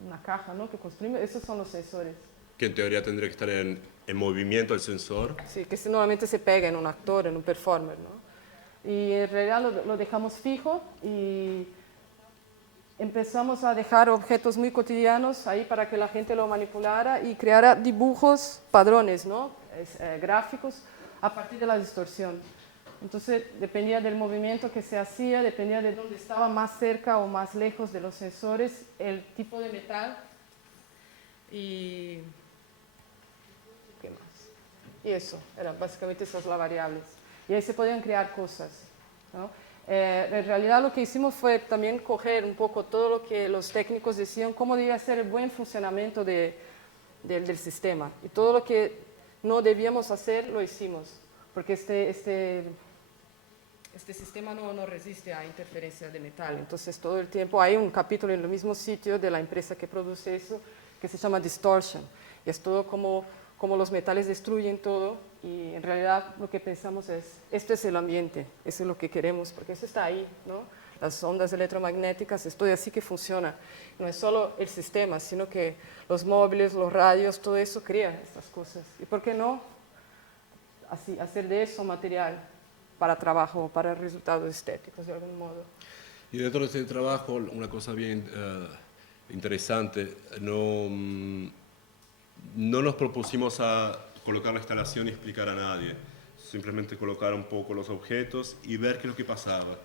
una caja, ¿no? Que construimos. Esos son los sensores. Que en teoría tendría que estar en movimiento el sensor. Sí, que normalmente se pega en un actor, en un performer, ¿no? Y en realidad lo dejamos fijo y empezamos a dejar objetos muy cotidianos ahí para que la gente lo manipulara y creara dibujos, padrones, ¿no? Gráficos a partir de la distorsión. Entonces dependía del movimiento que se hacía, dependía de dónde estaba más cerca o más lejos de los sensores, el tipo de metal y ¿qué más? Y eso, eran básicamente esas las variables. Y ahí se podían crear cosas, ¿no? En realidad lo que hicimos fue también coger un poco todo lo que los técnicos decían, cómo debía ser el buen funcionamiento del sistema. Y todo lo que no debíamos hacer, lo hicimos. Porque este sistema no resiste a interferencia de metal. Entonces todo el tiempo hay un capítulo en el mismo sitio de la empresa que produce eso, que se llama Distortion. Y es todo como los metales destruyen todo, y en realidad lo que pensamos es, esto es el ambiente, eso es lo que queremos, porque eso está ahí, ¿no? Las ondas electromagnéticas, esto es así que funciona. No es solo el sistema, sino que los móviles, los radios, todo eso crea estas cosas. ¿Y por qué no así, hacer de eso material para trabajo, para resultados estéticos de algún modo? Y dentro de este trabajo, una cosa bien interesante, no nos propusimos a colocar la instalación y explicar a nadie, simplemente colocar un poco los objetos y ver qué es lo que pasaba.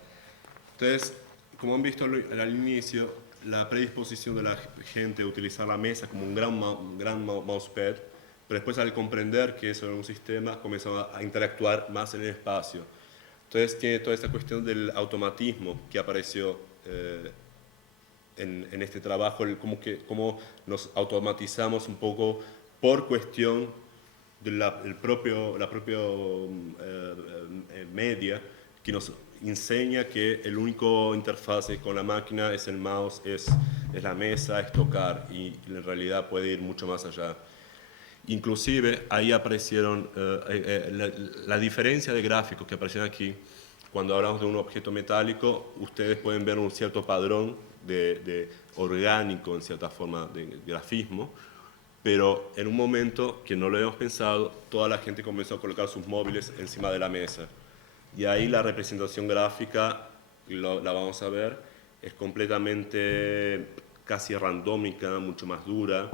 Entonces, como han visto al inicio, la predisposición de la gente a utilizar la mesa como un gran mousepad, pero después al comprender que eso era un sistema, comenzó a interactuar más en el espacio. Entonces tiene toda esta cuestión del automatismo que apareció en este trabajo, cómo nos automatizamos un poco por cuestión de la propia media, que nos enseña que el único interfase con la máquina es el mouse, es la mesa, es tocar, y en realidad puede ir mucho más allá. Inclusive ahí aparecieron la diferencia de gráficos que aparecen aquí. Cuando hablamos de un objeto metálico, ustedes pueden ver un cierto padrón de orgánico, en cierta forma, de grafismo, pero en un momento que no lo habíamos pensado, toda la gente comenzó a colocar sus móviles encima de la mesa. Y ahí la representación gráfica, la vamos a ver, es completamente casi randómica, mucho más dura,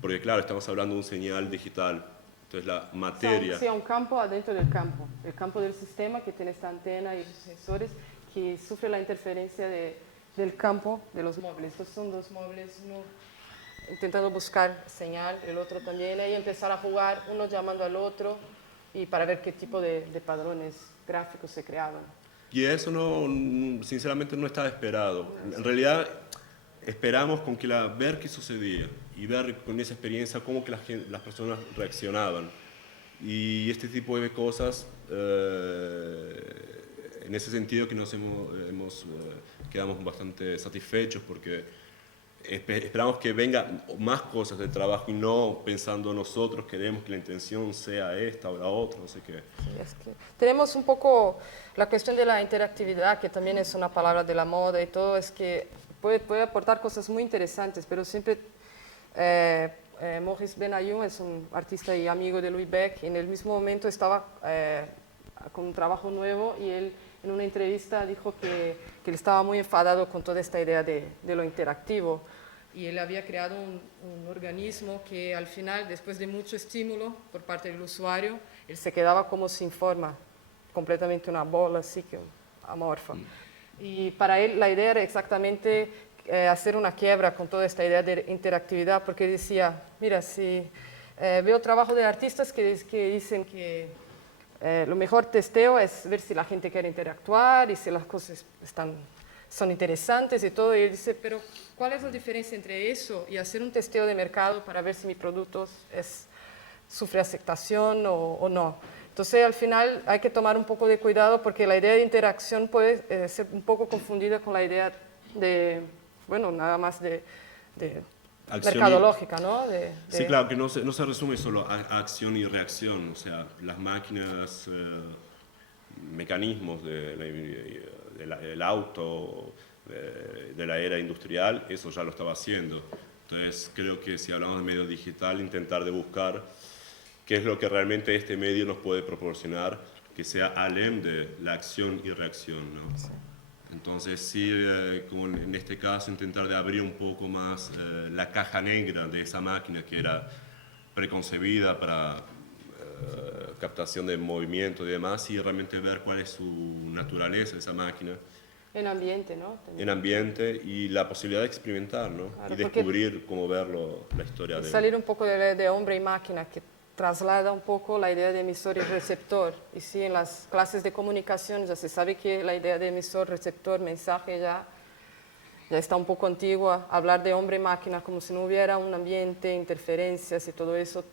porque claro, estamos hablando de un señal digital. Entonces la materia... Sí, un campo adentro del campo. El campo del sistema que tiene esta antena y esos sensores que sufre la interferencia del campo de los móviles. Estos son dos móviles, uno intentando buscar señal, el otro también, y empezar a jugar, uno llamando al otro, y para ver qué tipo de padrones gráficos se creaban. Y eso sinceramente no estaba esperado. En realidad esperamos ver qué sucedía y ver con esa experiencia cómo que las personas reaccionaban. Y este tipo de cosas, en ese sentido que quedamos bastante satisfechos, porque esperamos que vengan más cosas de trabajo y no pensando nosotros queremos que la intención sea esta o la otra, no sé qué. Sí, es que tenemos un poco la cuestión de la interactividad, que también es una palabra de la moda y todo, es que puede aportar cosas muy interesantes, pero siempre Maurice Benayoun es un artista y amigo de Louis Beck, y en el mismo momento estaba con un trabajo nuevo y él en una entrevista dijo que él estaba muy enfadado con toda esta idea de lo interactivo. Y él había creado un organismo que al final, después de mucho estímulo por parte del usuario, él se quedaba como sin forma, completamente una bola así que amorfa. Y para él la idea era exactamente hacer una quiebra con toda esta idea de interactividad, porque decía, mira, si veo trabajo de artistas que dicen que lo mejor testeo es ver si la gente quiere interactuar y si las cosas son interesantes y todo. Y él dice, pero ¿cuál es la diferencia entre eso y hacer un testeo de mercado para ver si mi producto sufre aceptación o no? Entonces, al final hay que tomar un poco de cuidado porque la idea de interacción puede ser un poco confundida con la idea de, bueno, nada más de mercadológica, ¿no? Sí, claro, que no se resume solo a acción y reacción, o sea, las máquinas, mecanismos del auto, de la era industrial, eso ya lo estaba haciendo. Entonces, creo que si hablamos de medio digital, intentar de buscar qué es lo que realmente este medio nos puede proporcionar, que sea alem de la acción y reacción, ¿no? Sí. Entonces, sí, como en este caso, intentar de abrir un poco más la caja negra de esa máquina que era preconcebida para captación de movimiento y demás, y realmente ver cuál es su naturaleza, esa máquina. En ambiente, ¿no? También. En ambiente y la posibilidad de experimentar, ¿no? Claro, y descubrir cómo verlo, la historia de... Salir un poco de hombre y máquina, que traslada un poco la idea de emisor y receptor. Y sí, en las clases de comunicación ya se sabe que la idea de emisor, receptor, mensaje ya está un poco antigua. Hablar de hombre y máquina como si no hubiera un ambiente, interferencias y todo eso,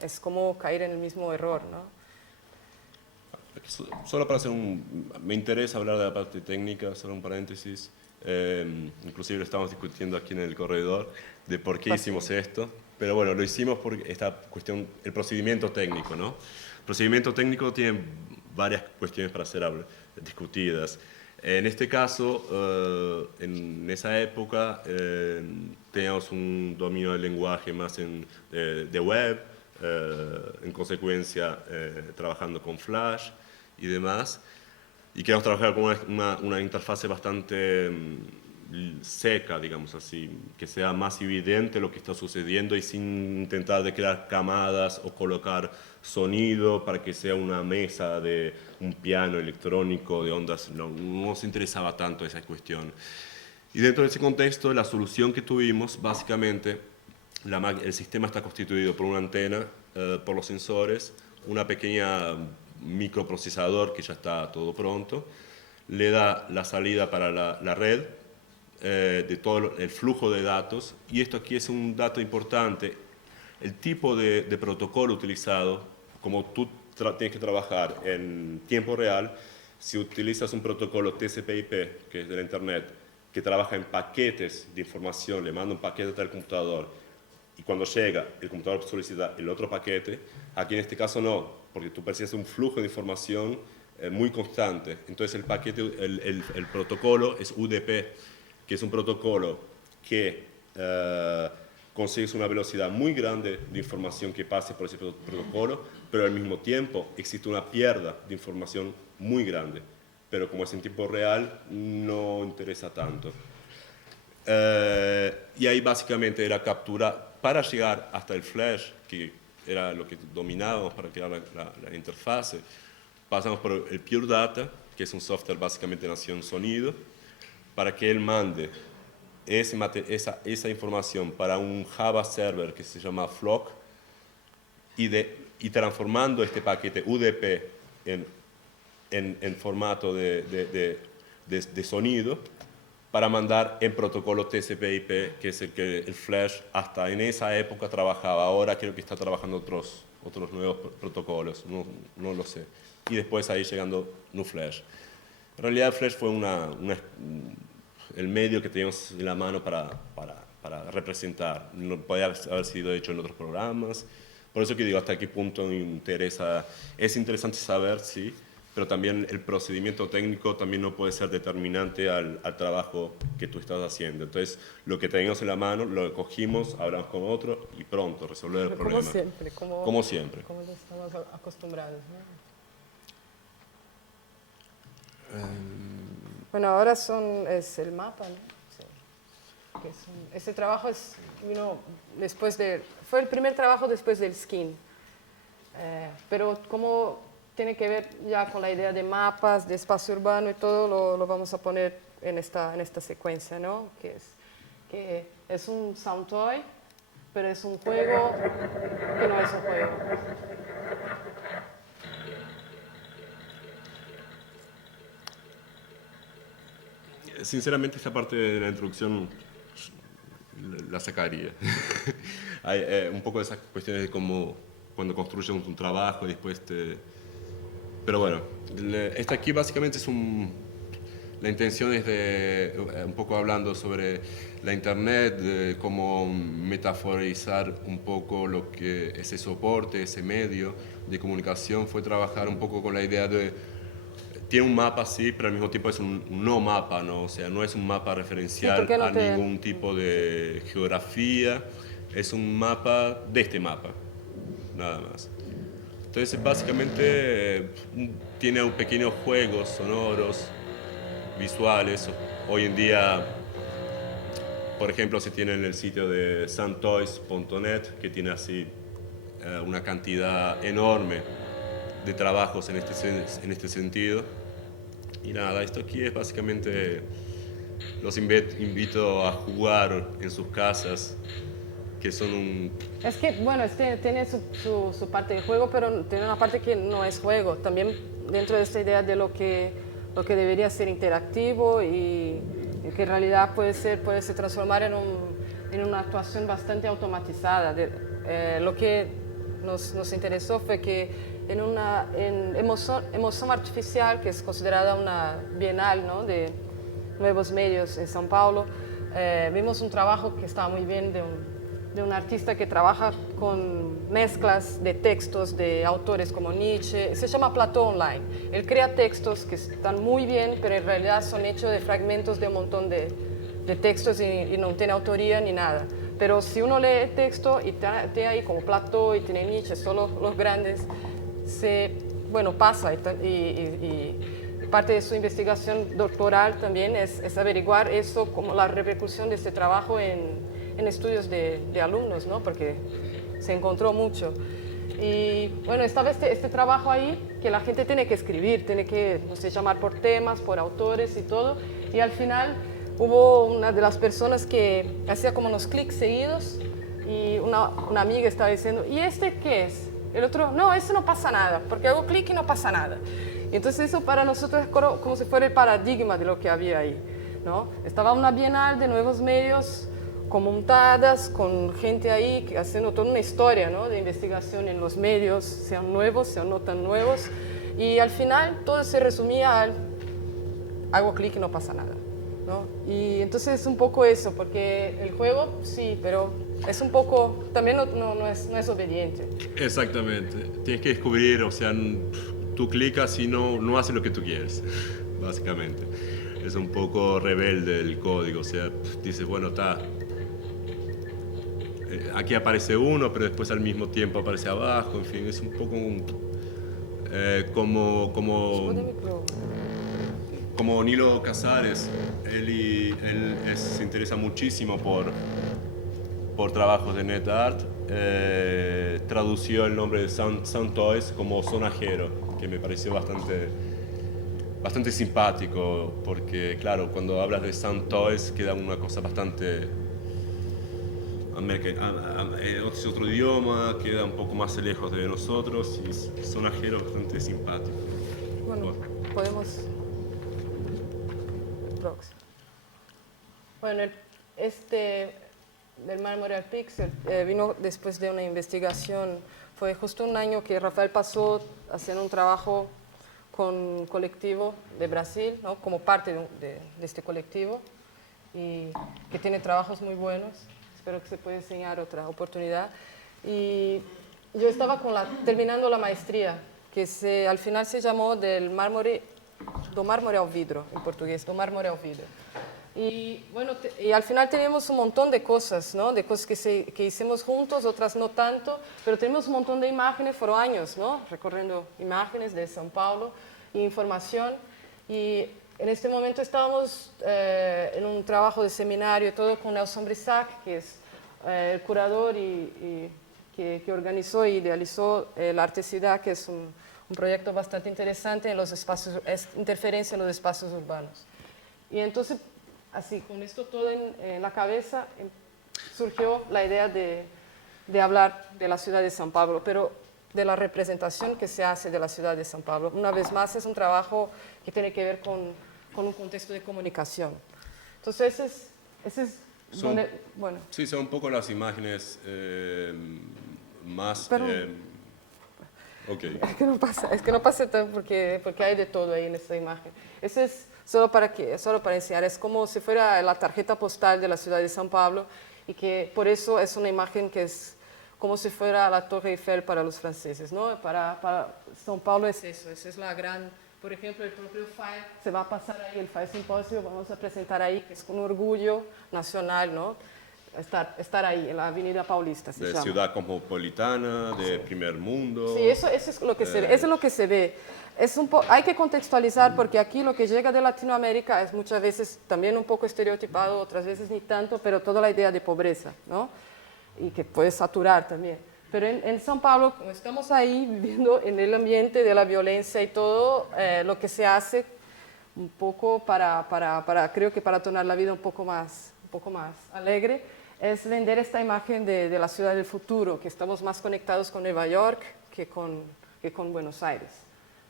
es como caer en el mismo error, ¿no? Solo para hacer me interesa hablar de la parte técnica, solo un paréntesis. Inclusive lo estamos discutiendo aquí en el corredor de por qué hicimos esto. Pero bueno, lo hicimos por esta cuestión, el procedimiento técnico, ¿no? El procedimiento técnico tiene varias cuestiones para ser discutidas. En este caso, en esa época, teníamos un dominio del lenguaje más de web, en consecuencia trabajando con Flash y demás, y queríamos trabajar con una interfase bastante seca, digamos así, que sea más evidente lo que está sucediendo y sin intentar de crear camadas o colocar sonido para que sea una mesa de un piano electrónico de ondas. No nos interesaba tanto esa cuestión. Y dentro de ese contexto, la solución que tuvimos, básicamente, el sistema está constituido por una antena, por los sensores, una pequeña microprocesador que ya está todo pronto, le da la salida para la red, de todo el flujo de datos, y esto aquí es un dato importante, el tipo de protocolo utilizado, como tú tienes que trabajar en tiempo real, si utilizas un protocolo TCP/IP, que es de la internet, que trabaja en paquetes de información, le manda un paquete al computador, y cuando llega, el computador solicita el otro paquete, aquí en este caso no, porque tú percibes un flujo de información muy constante, entonces el paquete, el protocolo es UDP, que es un protocolo que consigues una velocidad muy grande de información que pase por ese protocolo, pero al mismo tiempo existe una pérdida de información muy grande. Pero como es en tiempo real, no interesa tanto. Y ahí básicamente era capturar, para llegar hasta el flash, que era lo que dominábamos para crear la interfase, pasamos por el Pure Data, que es un software básicamente nació en sonido, para que él mande esa información para un Java server que se llama Flock y transformando este paquete UDP en formato de sonido para mandar en protocolo TCP/IP, que es el que el Flash hasta en esa época trabajaba. Ahora creo que está trabajando otros nuevos protocolos, no lo sé. Y después ahí llegando NuFlash. En realidad Flash fue el medio que teníamos en la mano para para representar. No puede haber sido hecho en otros programas. Por eso que digo, hasta qué punto me interesa. Es interesante saber, sí, pero también el procedimiento técnico también no puede ser determinante al trabajo que tú estás haciendo. Entonces, lo que teníamos en la mano, lo cogimos, hablamos con otro y pronto, resolver el problema. Como siempre. Como siempre. Como estamos acostumbrados, ¿no? Bueno, ahora es el mapa, ¿no? Sí. Ese trabajo fue el primer trabajo después del skin. Pero como tiene que ver ya con la idea de mapas, de espacio urbano y todo, lo vamos a poner en esta secuencia, ¿no? Que es un sound toy, pero es un juego que no es un juego. Sinceramente, esta parte de la introducción la sacaría. Hay un poco de esas cuestiones de cómo cuando construyes un trabajo y después Pero bueno, esta aquí básicamente es la intención es de, un poco hablando sobre la internet, de cómo metaforizar un poco lo que ese soporte, ese medio de comunicación, fue trabajar un poco con la idea de tiene un mapa, sí, pero al mismo tiempo es un no mapa, ¿no? O sea, no es un mapa referencial a ningún tipo de geografía, es un mapa de este mapa, nada más. Entonces, básicamente, tiene pequeños juegos sonoros, visuales. Hoy en día, por ejemplo, se tiene en el sitio de soundtoys.net, que tiene así una cantidad enorme de trabajos en este sentido. Y nada, esto aquí es básicamente, los invito a jugar en sus casas, que son Es que, bueno, tiene su parte de juego, pero tiene una parte que no es juego. También dentro de esta idea de lo que debería ser interactivo y que en realidad puede se transformar en una actuación bastante automatizada. Lo que nos interesó fue que en emoción artificial, que es considerada una bienal, ¿no?, de nuevos medios en São Paulo, vimos un trabajo que estaba muy bien de un artista que trabaja con mezclas de textos de autores como Nietzsche. Se llama Plató Online. Él crea textos que están muy bien, pero en realidad son hechos de fragmentos de un montón de textos y no tiene autoría ni nada. Pero si uno lee el texto y tiene ahí como Plató y tiene Nietzsche, solo los grandes, pasa. Y parte de su investigación doctoral también es averiguar eso, como la repercusión de este trabajo en estudios de alumnos, ¿no? Porque se encontró mucho. Y bueno, estaba este trabajo ahí que la gente tiene que escribir, tiene que, no sé, llamar por temas, por autores y todo. Y al final hubo una de las personas que hacía como unos clics seguidos y una amiga estaba diciendo, ¿y este qué es? El otro, no, eso no pasa nada, porque hago clic y no pasa nada. Y entonces eso para nosotros es como si fuera el paradigma de lo que había ahí, ¿no? Estaba una bienal de nuevos medios montadas, con gente ahí haciendo toda una historia, ¿no?, de investigación en los medios, sean nuevos, sean no tan nuevos, y al final todo se resumía al hago clic y no pasa nada, ¿no? Y entonces es un poco eso, porque el juego sí, pero es un poco, también no es obediente. Exactamente, tienes que descubrir, o sea, tú clicas y no hace lo que tú quieres, básicamente. Es un poco rebelde el código, o sea, dices, bueno, está. Aquí aparece uno, pero después al mismo tiempo aparece abajo, en fin, es un poco como Nilo Casares. Él se interesa muchísimo por trabajos de NetArt. Tradució el nombre de Sound Toys como sonajero, que me pareció bastante simpático, porque claro, cuando hablas de Sound Toys queda una cosa bastante... es otro idioma, queda un poco más lejos de nosotros y sonajero bastante simpático. Bueno, podemos... Próximo. Bueno, del Memorial Pixel vino después de una investigación. Fue justo un año que Rafael pasó haciendo un trabajo con un colectivo de Brasil, ¿no?, como parte de este colectivo, y que tiene trabajos muy buenos. espero que se pueda enseñar otra oportunidad. Y yo estaba terminando la maestría, que al final se llamó do mármore ao vidro, en portugués, do mármore ao vidro. Y bueno, y al final teníamos un montón de cosas, ¿no? De cosas que hicimos juntos, otras no tanto, pero tenemos un montón de imágenes, fueron años, ¿no? Recorriendo imágenes de São Paulo y información. Y en este momento estábamos en un trabajo de seminario, todo con Nelson Brissac, que es el curador que organizó e idealizó el Artecidad, que es un proyecto bastante interesante en los espacios, es interferencia en los espacios urbanos. Y entonces, así, con esto todo en la cabeza, surgió la idea de hablar de la ciudad de São Paulo, pero de la representación que se hace de la ciudad de São Paulo. Una vez más, es un trabajo que tiene que ver con un contexto de comunicación. Entonces, ese es donde, bueno. Sí, son un poco las imágenes más... Pero, okay. Es que no pasa tanto porque hay de todo ahí en esta imagen. Eso es solo para enseñar, es como si fuera la tarjeta postal de la ciudad de São Paulo y que por eso es una imagen que es como si fuera la Torre Eiffel para los franceses, ¿no? Para São Paulo es eso, esa es la gran, por ejemplo, el propio FAE se va a pasar ahí, el FAE Simposio, vamos a presentar ahí, que es con orgullo nacional, ¿no? Estar ahí, en la Avenida Paulista, se llama. Ciudad cosmopolitana, de primer mundo. Sí, eso es lo que se ve, eso es lo que se ve. Hay que contextualizar porque aquí lo que llega de Latinoamérica es muchas veces también un poco estereotipado, otras veces ni tanto, pero toda la idea de pobreza, ¿no? Y que puede saturar también. Pero en São Paulo, como estamos ahí viviendo en el ambiente de la violencia y todo, lo que se hace un poco creo que para tornar la vida un poco más alegre, es vender esta imagen de la ciudad del futuro, que estamos más conectados con Nueva York que con Buenos Aires,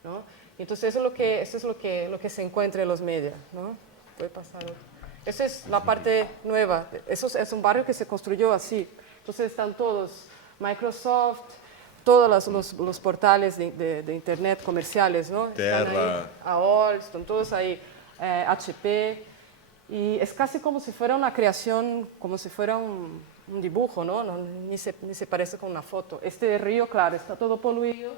¿no? Entonces eso es lo que se encuentra en los medios, ¿no? Puede pasar otro. Esa es la parte nueva. Eso es un barrio que se construyó así. Entonces están todos, Microsoft, todos los portales de internet comerciales, ¿no? Terra. Están ahí, AOL, están todos ahí, HP. Y es casi como si fuera una creación, como si fuera un dibujo, ¿no? Ni se parece con una foto. Este río, claro, está todo poluido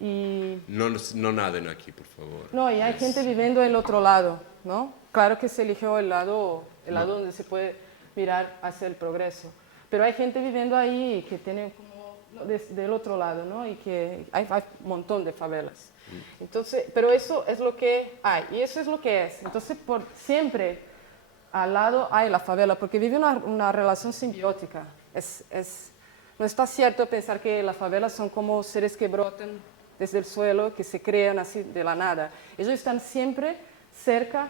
y... No naden aquí, por favor. No, y hay gente viviendo el otro lado, ¿no? Claro que se eligió el lado donde se puede mirar hacia el progreso. Pero hay gente viviendo ahí que tiene como del otro lado, ¿no? Y que hay un montón de favelas. Entonces, pero eso es lo que hay y eso es lo que es. Entonces, siempre al lado hay la favela, porque vive una relación simbiótica. No está cierto pensar que las favelas son como seres que brotan desde el suelo, que se crean así de la nada. Ellos están siempre cerca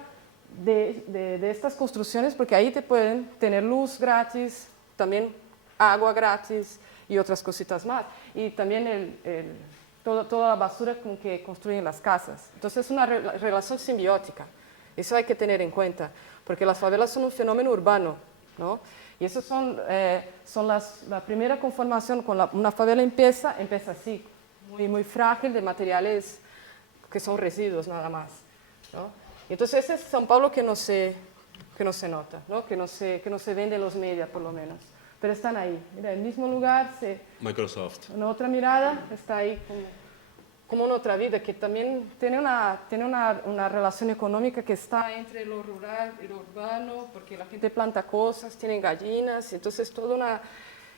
de estas construcciones, porque ahí te pueden tener luz gratis, también agua gratis y otras cositas más. Y también toda la basura con que construyen las casas. Entonces es una relación simbiótica. Eso hay que tener en cuenta, porque las favelas son un fenómeno urbano, ¿no? Y eso son la primera conformación. Una favela empieza así, muy frágil, de materiales que son residuos nada más, ¿no? Y entonces ese es São Paulo que no se nota, ¿no? Que no se vende en los medios, por lo menos. Pero están ahí, mira, el mismo lugar, Microsoft. Una otra mirada, está ahí como en otra vida, que también tiene una relación económica que está entre lo rural y lo urbano, porque la gente planta cosas, tienen gallinas, entonces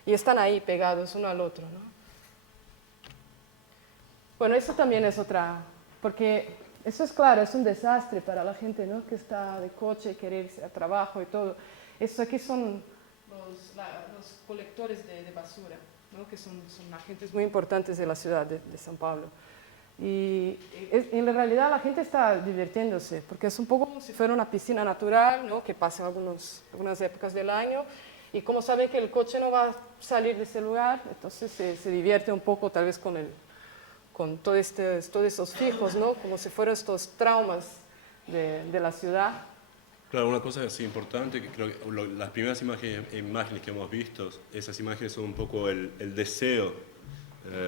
y están ahí pegados uno al otro, ¿no? Bueno, eso también es otra, porque eso es claro, es un desastre para la gente, ¿no? Que está de coche, quiere irse a trabajo y todo. Eso aquí son los colectores de basura, ¿no? Que son agentes muy importantes de la ciudad de São Paulo. Y en realidad la gente está divirtiéndose, porque es un poco como si fuera una piscina natural, ¿no? Que pasa en algunas épocas del año, y como saben que el coche no va a salir de ese lugar, entonces se divierte un poco tal vez con todos esos fijos, ¿no? Como si fueran estos traumas de la ciudad. Claro, una cosa así importante, que creo que las primeras imágenes que hemos visto, esas imágenes son un poco el deseo,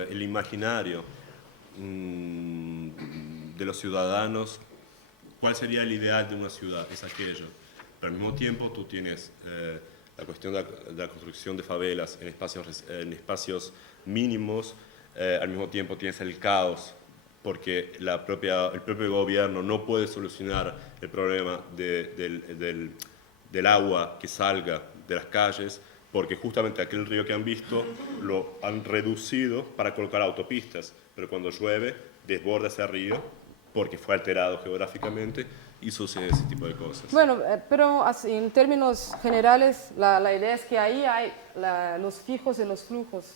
el imaginario de los ciudadanos. ¿Cuál sería el ideal de una ciudad? Es aquello. Pero al mismo tiempo tú tienes la cuestión de la construcción de favelas en espacios mínimos, al mismo tiempo tienes el caos, porque el propio gobierno no puede solucionar el problema del agua que salga de las calles, porque justamente aquel río que han visto lo han reducido para colocar autopistas, pero cuando llueve desborda ese río porque fue alterado geográficamente y sucede ese tipo de cosas. Bueno, pero así, en términos generales, la idea es que ahí hay los fijos y los flujos,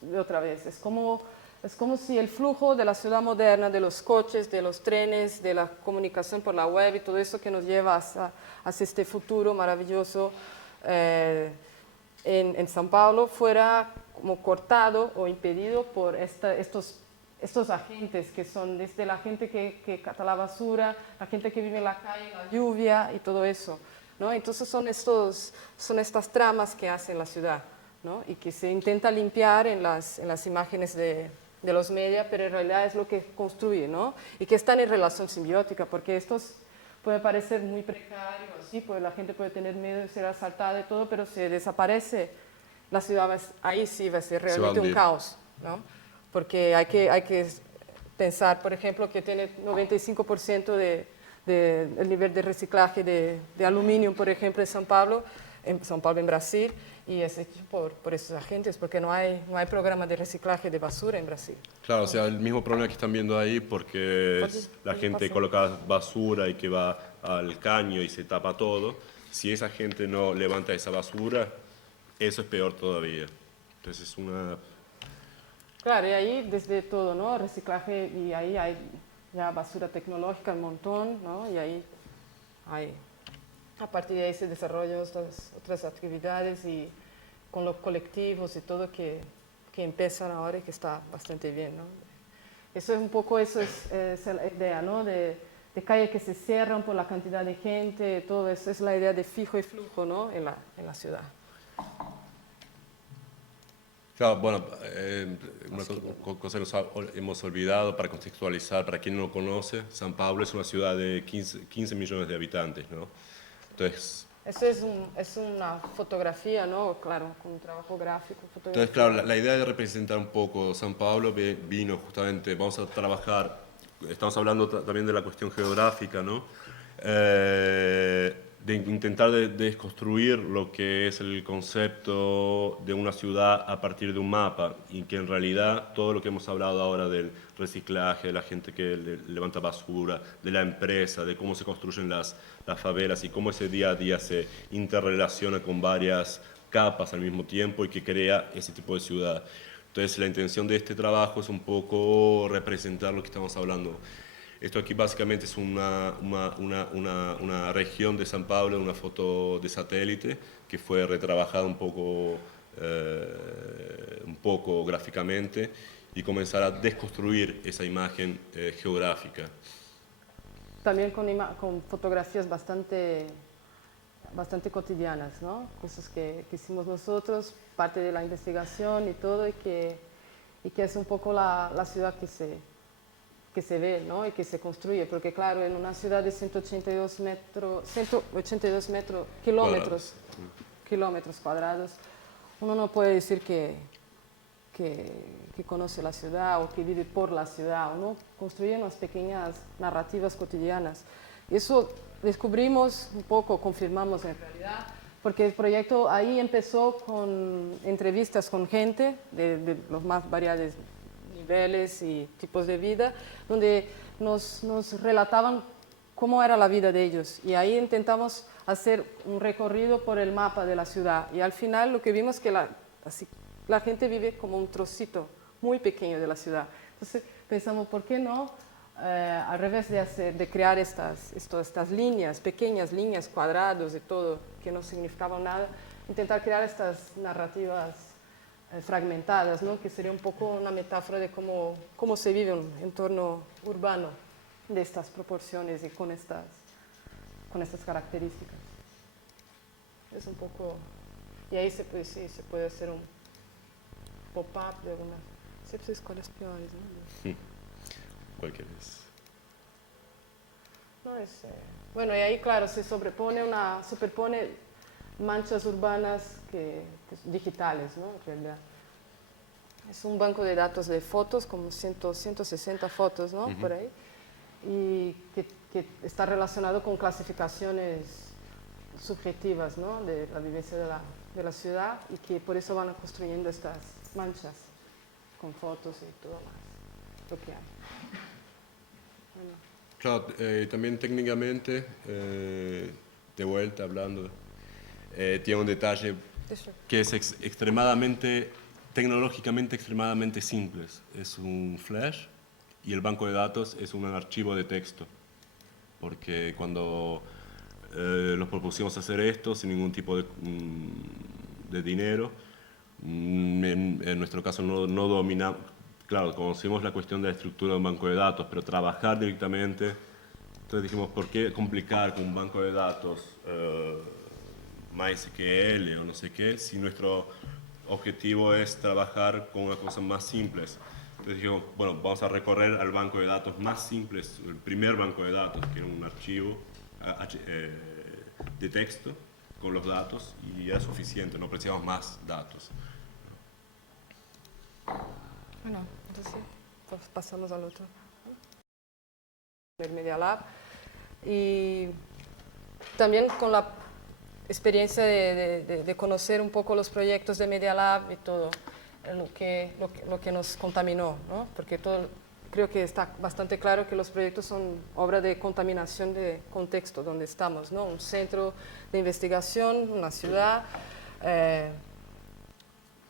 de otra vez. Es como si el flujo de la ciudad moderna, de los coches, de los trenes, de la comunicación por la web y todo eso que nos lleva hacia este futuro maravilloso en São Paulo, fuera como cortado o impedido por estos agentes que son desde la gente que cata la basura, la gente que vive en la calle, la lluvia y todo eso, ¿no? Entonces son estas tramas que hace la ciudad, ¿no? Y que se intenta limpiar en las imágenes de los medios, pero en realidad es lo que construye, ¿no? Y que están en relación simbiótica, porque estos puede parecer muy precario, así, pues la gente puede tener miedo de ser asaltada y todo, pero si desaparece la ciudad, ahí sí va a ser realmente un caos, ¿no? Porque hay que pensar, por ejemplo, que tiene 95% del nivel de reciclaje de aluminio, por ejemplo, en São Paulo, en Brasil, y es hecho por esos agentes, porque no hay programa de reciclaje de basura en Brasil. Claro, o sea, el mismo problema que están viendo ahí, porque la gente coloca basura y que va al caño y se tapa todo. Si esa gente no levanta esa basura, eso es peor todavía. Entonces es una... Claro, y ahí desde todo, ¿no? Reciclaje, y ahí hay ya basura tecnológica un montón, ¿no? Y ahí a partir de ahí se desarrollan otras actividades y con los colectivos y todo que empiezan ahora y que está bastante bien, ¿no? Eso es un poco, es la idea, ¿no? De calles que se cierran por la cantidad de gente, todo eso es la idea de fijo y flujo, ¿no? En la ciudad. Claro, bueno, una cosa que hemos olvidado para contextualizar, para quien no lo conoce, São Paulo es una ciudad de 15 millones de habitantes, ¿no? Entonces, eso es una fotografía, ¿no? Claro, con un trabajo gráfico. Entonces, claro, la idea de representar un poco São Paulo vino justamente, vamos a trabajar, estamos hablando también de la cuestión geográfica, ¿no? De intentar desconstruir lo que es el concepto de una ciudad a partir de un mapa, y que en realidad todo lo que hemos hablado ahora del reciclaje, de la gente que levanta basura, de la empresa, de cómo se construyen las favelas y cómo ese día a día se interrelaciona con varias capas al mismo tiempo y que crea ese tipo de ciudad. Entonces la intención de este trabajo es un poco representar lo que estamos hablando. Esto aquí básicamente es una región de São Paulo, una foto de satélite que fue retrabajada un poco gráficamente y comenzar a desconstruir esa imagen geográfica. También con fotografías bastante cotidianas, ¿no? Cosas que hicimos nosotros, parte de la investigación y todo, y que es un poco la ciudad que se ve, ¿no? Y que se construye, porque claro, en una ciudad de 182 kilómetros cuadrados, uno no puede decir que conoce la ciudad o que vive por la ciudad, uno construye unas pequeñas narrativas cotidianas. Y eso descubrimos un poco, confirmamos en realidad, porque el proyecto ahí empezó con entrevistas con gente de los más variados niveles y tipos de vida, donde nos relataban cómo era la vida de ellos. Y ahí intentamos hacer un recorrido por el mapa de la ciudad. Y al final lo que vimos es que la gente vive como un trocito muy pequeño de la ciudad. Entonces pensamos, ¿por qué no? Al revés de crear estas líneas, pequeñas líneas, cuadrados y todo, que no significaban nada, intentar crear estas narrativas fragmentadas, ¿no? Que sería un poco una metáfora de cómo se vive un entorno urbano de estas proporciones y con estas características. Es un poco... Y ahí se puede hacer un pop-up de alguna... Siempre escoles peores, ¿no? Cualquier vez. No, bueno, y ahí, claro, se superpone manchas urbanas digitales, ¿no? En realidad. Es un banco de datos de fotos, como 160 fotos, ¿no? Por ahí, y que está relacionado con clasificaciones subjetivas, ¿no? De la vivencia de la ciudad, y que por eso van construyendo estas manchas con fotos y todo más, lo que hay. Bueno. Claro, también técnicamente, de vuelta hablando, tiene un detalle que es tecnológicamente extremadamente simple. Es un flash y el banco de datos es un archivo de texto. Porque cuando nos propusimos hacer esto sin ningún tipo de dinero, en nuestro caso no dominamos, claro, conocimos la cuestión de la estructura de un banco de datos, pero trabajar directamente, entonces dijimos, ¿por qué complicar con un banco de datos MySQL o no sé qué, si nuestro objetivo es trabajar con una cosa más simples? Entonces dijimos, bueno, vamos a recorrer al banco de datos más simples, el primer banco de datos, que era un archivo de texto con los datos, y era suficiente, no precisamos más datos. Bueno, entonces pues pasamos al otro. El Media Lab. Y también con la experiencia de conocer un poco los proyectos de Media Lab y todo lo que nos contaminó, ¿no? Porque creo que está bastante claro que los proyectos son obra de contaminación de contexto donde estamos, ¿no? Un centro de investigación, una ciudad,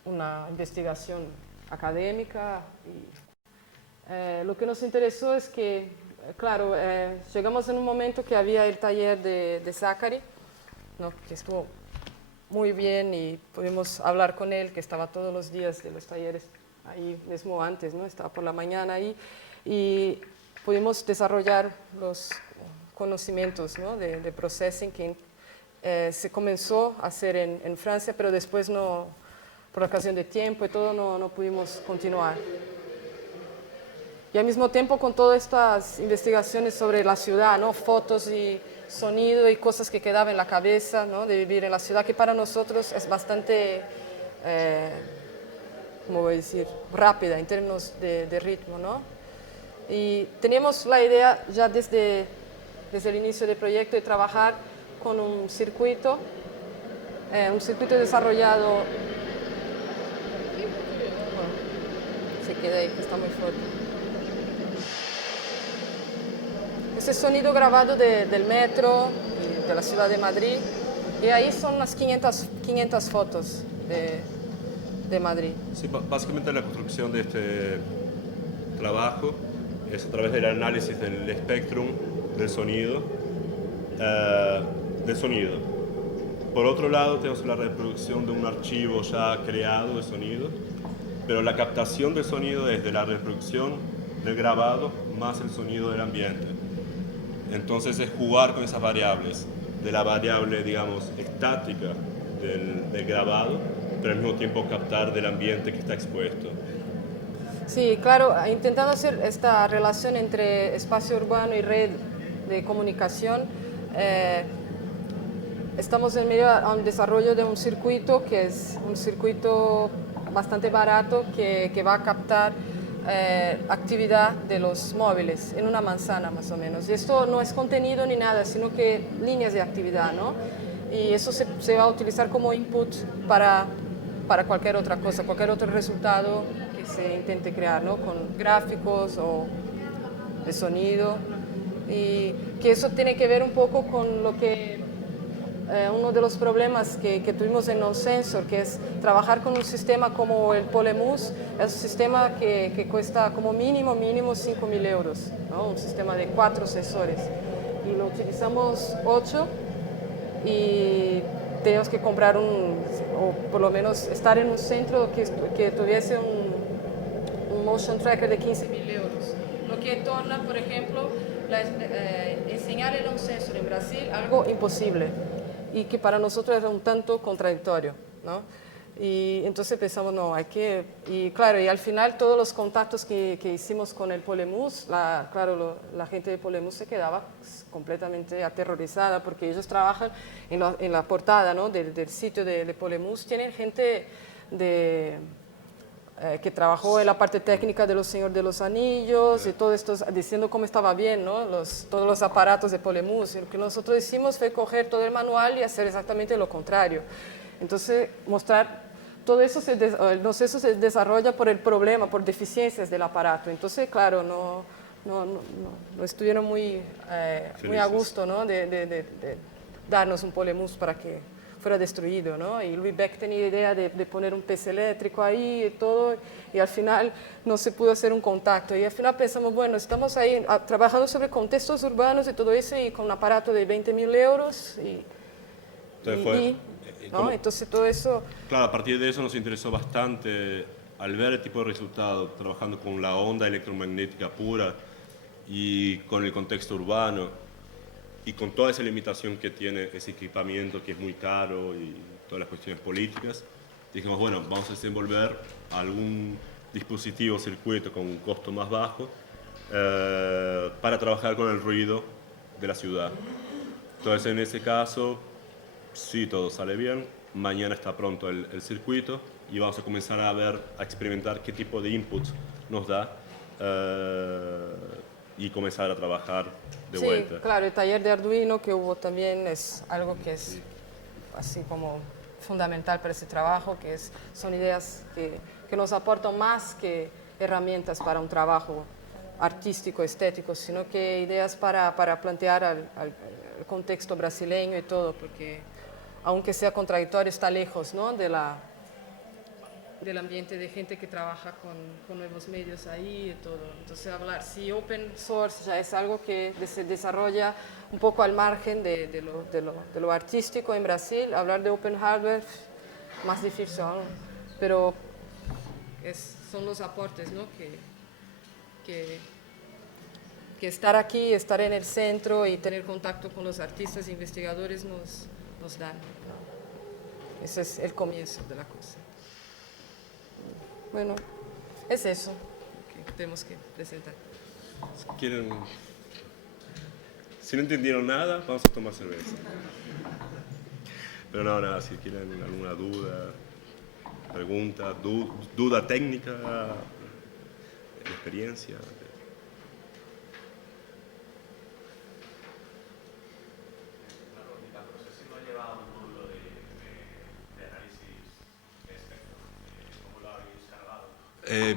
una investigación académica. Y, lo que nos interesó es que, claro, llegamos en un momento que había el taller de Zachary, ¿no? Que estuvo muy bien y pudimos hablar con él, que estaba todos los días de los talleres ahí mismo antes, ¿no? Estaba por la mañana ahí, y pudimos desarrollar los conocimientos, ¿no? de processing que se comenzó a hacer en Francia, pero después no, por ocasión de tiempo y todo, no pudimos continuar. Y al mismo tiempo con todas estas investigaciones sobre la ciudad, ¿no? Fotos y sonido y cosas que quedaban en la cabeza, ¿no? De vivir en la ciudad, que para nosotros es bastante, ¿cómo voy a decir?, rápida en términos de ritmo, ¿no? Y teníamos la idea ya desde el inicio del proyecto de trabajar con un circuito desarrollado. Bueno, se queda ahí, que está muy fuerte. Ese sonido grabado del metro y de la ciudad de Madrid, y ahí son unas 500 fotos de Madrid. Sí, básicamente la construcción de este trabajo es a través del análisis del espectrum del sonido. Por otro lado, tenemos la reproducción de un archivo ya creado de sonido, pero la captación del sonido es de la reproducción del grabado más el sonido del ambiente. Entonces es jugar con esas variables, de la variable, digamos, estática del grabado, pero al mismo tiempo captar del ambiente que está expuesto. Sí, claro, intentando hacer esta relación entre espacio urbano y red de comunicación, estamos en medio de un desarrollo de un circuito que es un circuito bastante barato que va a captar actividad de los móviles en una manzana más o menos. Y esto no es contenido ni nada, sino que líneas de actividad, ¿no? Y eso se va a utilizar como input para cualquier otra cosa, cualquier otro resultado que se intente crear, ¿no? Con gráficos o de sonido. Y que eso tiene que ver un poco con lo que uno de los problemas que tuvimos en NonSensor, que es trabajar con un sistema como el Polemus. Es un sistema que cuesta como mínimo 5.000 euros, ¿no? Un sistema de 4 sensores. Y lo utilizamos 8 y tenemos que comprar o por lo menos estar en un centro que tuviese un motion tracker de 15.000 euros. Lo que torna, por ejemplo, enseñar el NonSensor en Brasil algo imposible y que para nosotros era un tanto contradictorio, ¿no? Y entonces pensamos, no, hay que... Y claro, y al final todos los contactos que hicimos con el Polemus, claro, la gente de Polemus se quedaba completamente aterrorizada porque ellos trabajan en la portada, ¿no? del sitio de Polemus, tienen gente que trabajó en la parte técnica de Los Señor de los Anillos y todo esto, diciendo cómo estaba bien, ¿no? Todos los aparatos de Polemus. Y lo que nosotros hicimos fue coger todo el manual y hacer exactamente lo contrario. Entonces, mostrar todo eso, eso se desarrolla por el problema, por deficiencias del aparato. Entonces, claro, no estuvieron muy a gusto, ¿no? de darnos un Polemus para que fuera destruido, ¿no? Y Louis Beck tenía idea de poner un pez eléctrico ahí y todo, y al final no se pudo hacer un contacto. Y al final pensamos, bueno, estamos ahí trabajando sobre contextos urbanos y todo eso, y con un aparato de 20.000 euros, ¿no? Entonces todo eso... Claro, a partir de eso nos interesó bastante al ver el tipo de resultado, trabajando con la onda electromagnética pura y con el contexto urbano y con toda esa limitación que tiene ese equipamiento que es muy caro y todas las cuestiones políticas. Dijimos, bueno, vamos a desenvolver algún dispositivo circuito con un costo más bajo para trabajar con el ruido de la ciudad. Entonces, en ese caso, si todo sale bien, mañana está pronto el circuito y vamos a comenzar a experimentar qué tipo de inputs nos da y comenzar a trabajar de vuelta. Sí, claro, el taller de Arduino que hubo también es algo que es así como fundamental para ese trabajo, son ideas que nos aportan más que herramientas para un trabajo artístico, estético, sino que ideas para plantear al contexto brasileño y todo, porque aunque sea contradictorio, está lejos, ¿no? del ambiente de gente que trabaja con nuevos medios ahí y todo. Entonces hablar, si open source ya es algo que se desarrolla un poco al margen de lo artístico en Brasil, hablar de open hardware más difícil, ¿no? Pero son los aportes, ¿no? que estar aquí, estar en el centro y tener contacto con los artistas e investigadores nos dan. Ese es el comienzo de la cosa. Bueno, es eso que tenemos que presentar. Si no entendieron nada, vamos a tomar cerveza. Pero no, nada, si quieren alguna duda, pregunta, duda técnica, experiencia.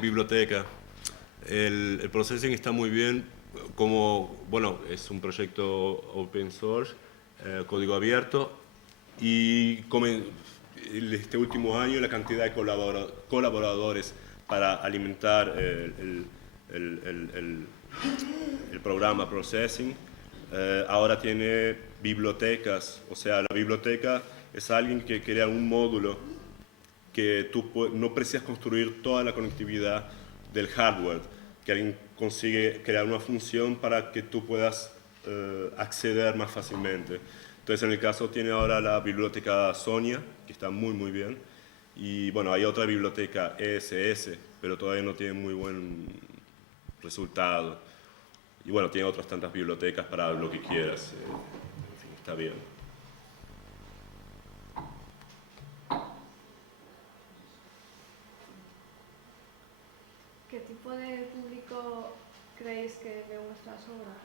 Biblioteca. El processing está muy bien, bueno, es un proyecto open source, código abierto, y este último año la cantidad de colaboradores para alimentar el programa processing ahora tiene bibliotecas, o sea, la biblioteca es alguien que crea un módulo que tú no precisas construir toda la conectividad del hardware, que alguien consigue crear una función para que tú puedas acceder más fácilmente. Entonces, en el caso tiene ahora la biblioteca Sonia, que está muy, muy bien, y bueno, hay otra biblioteca ESS, pero todavía no tiene muy buen resultado. Y bueno, tiene otras tantas bibliotecas para lo que quieras, en fin, está bien. ¿Qué tipo de público creéis que ve vuestras obras?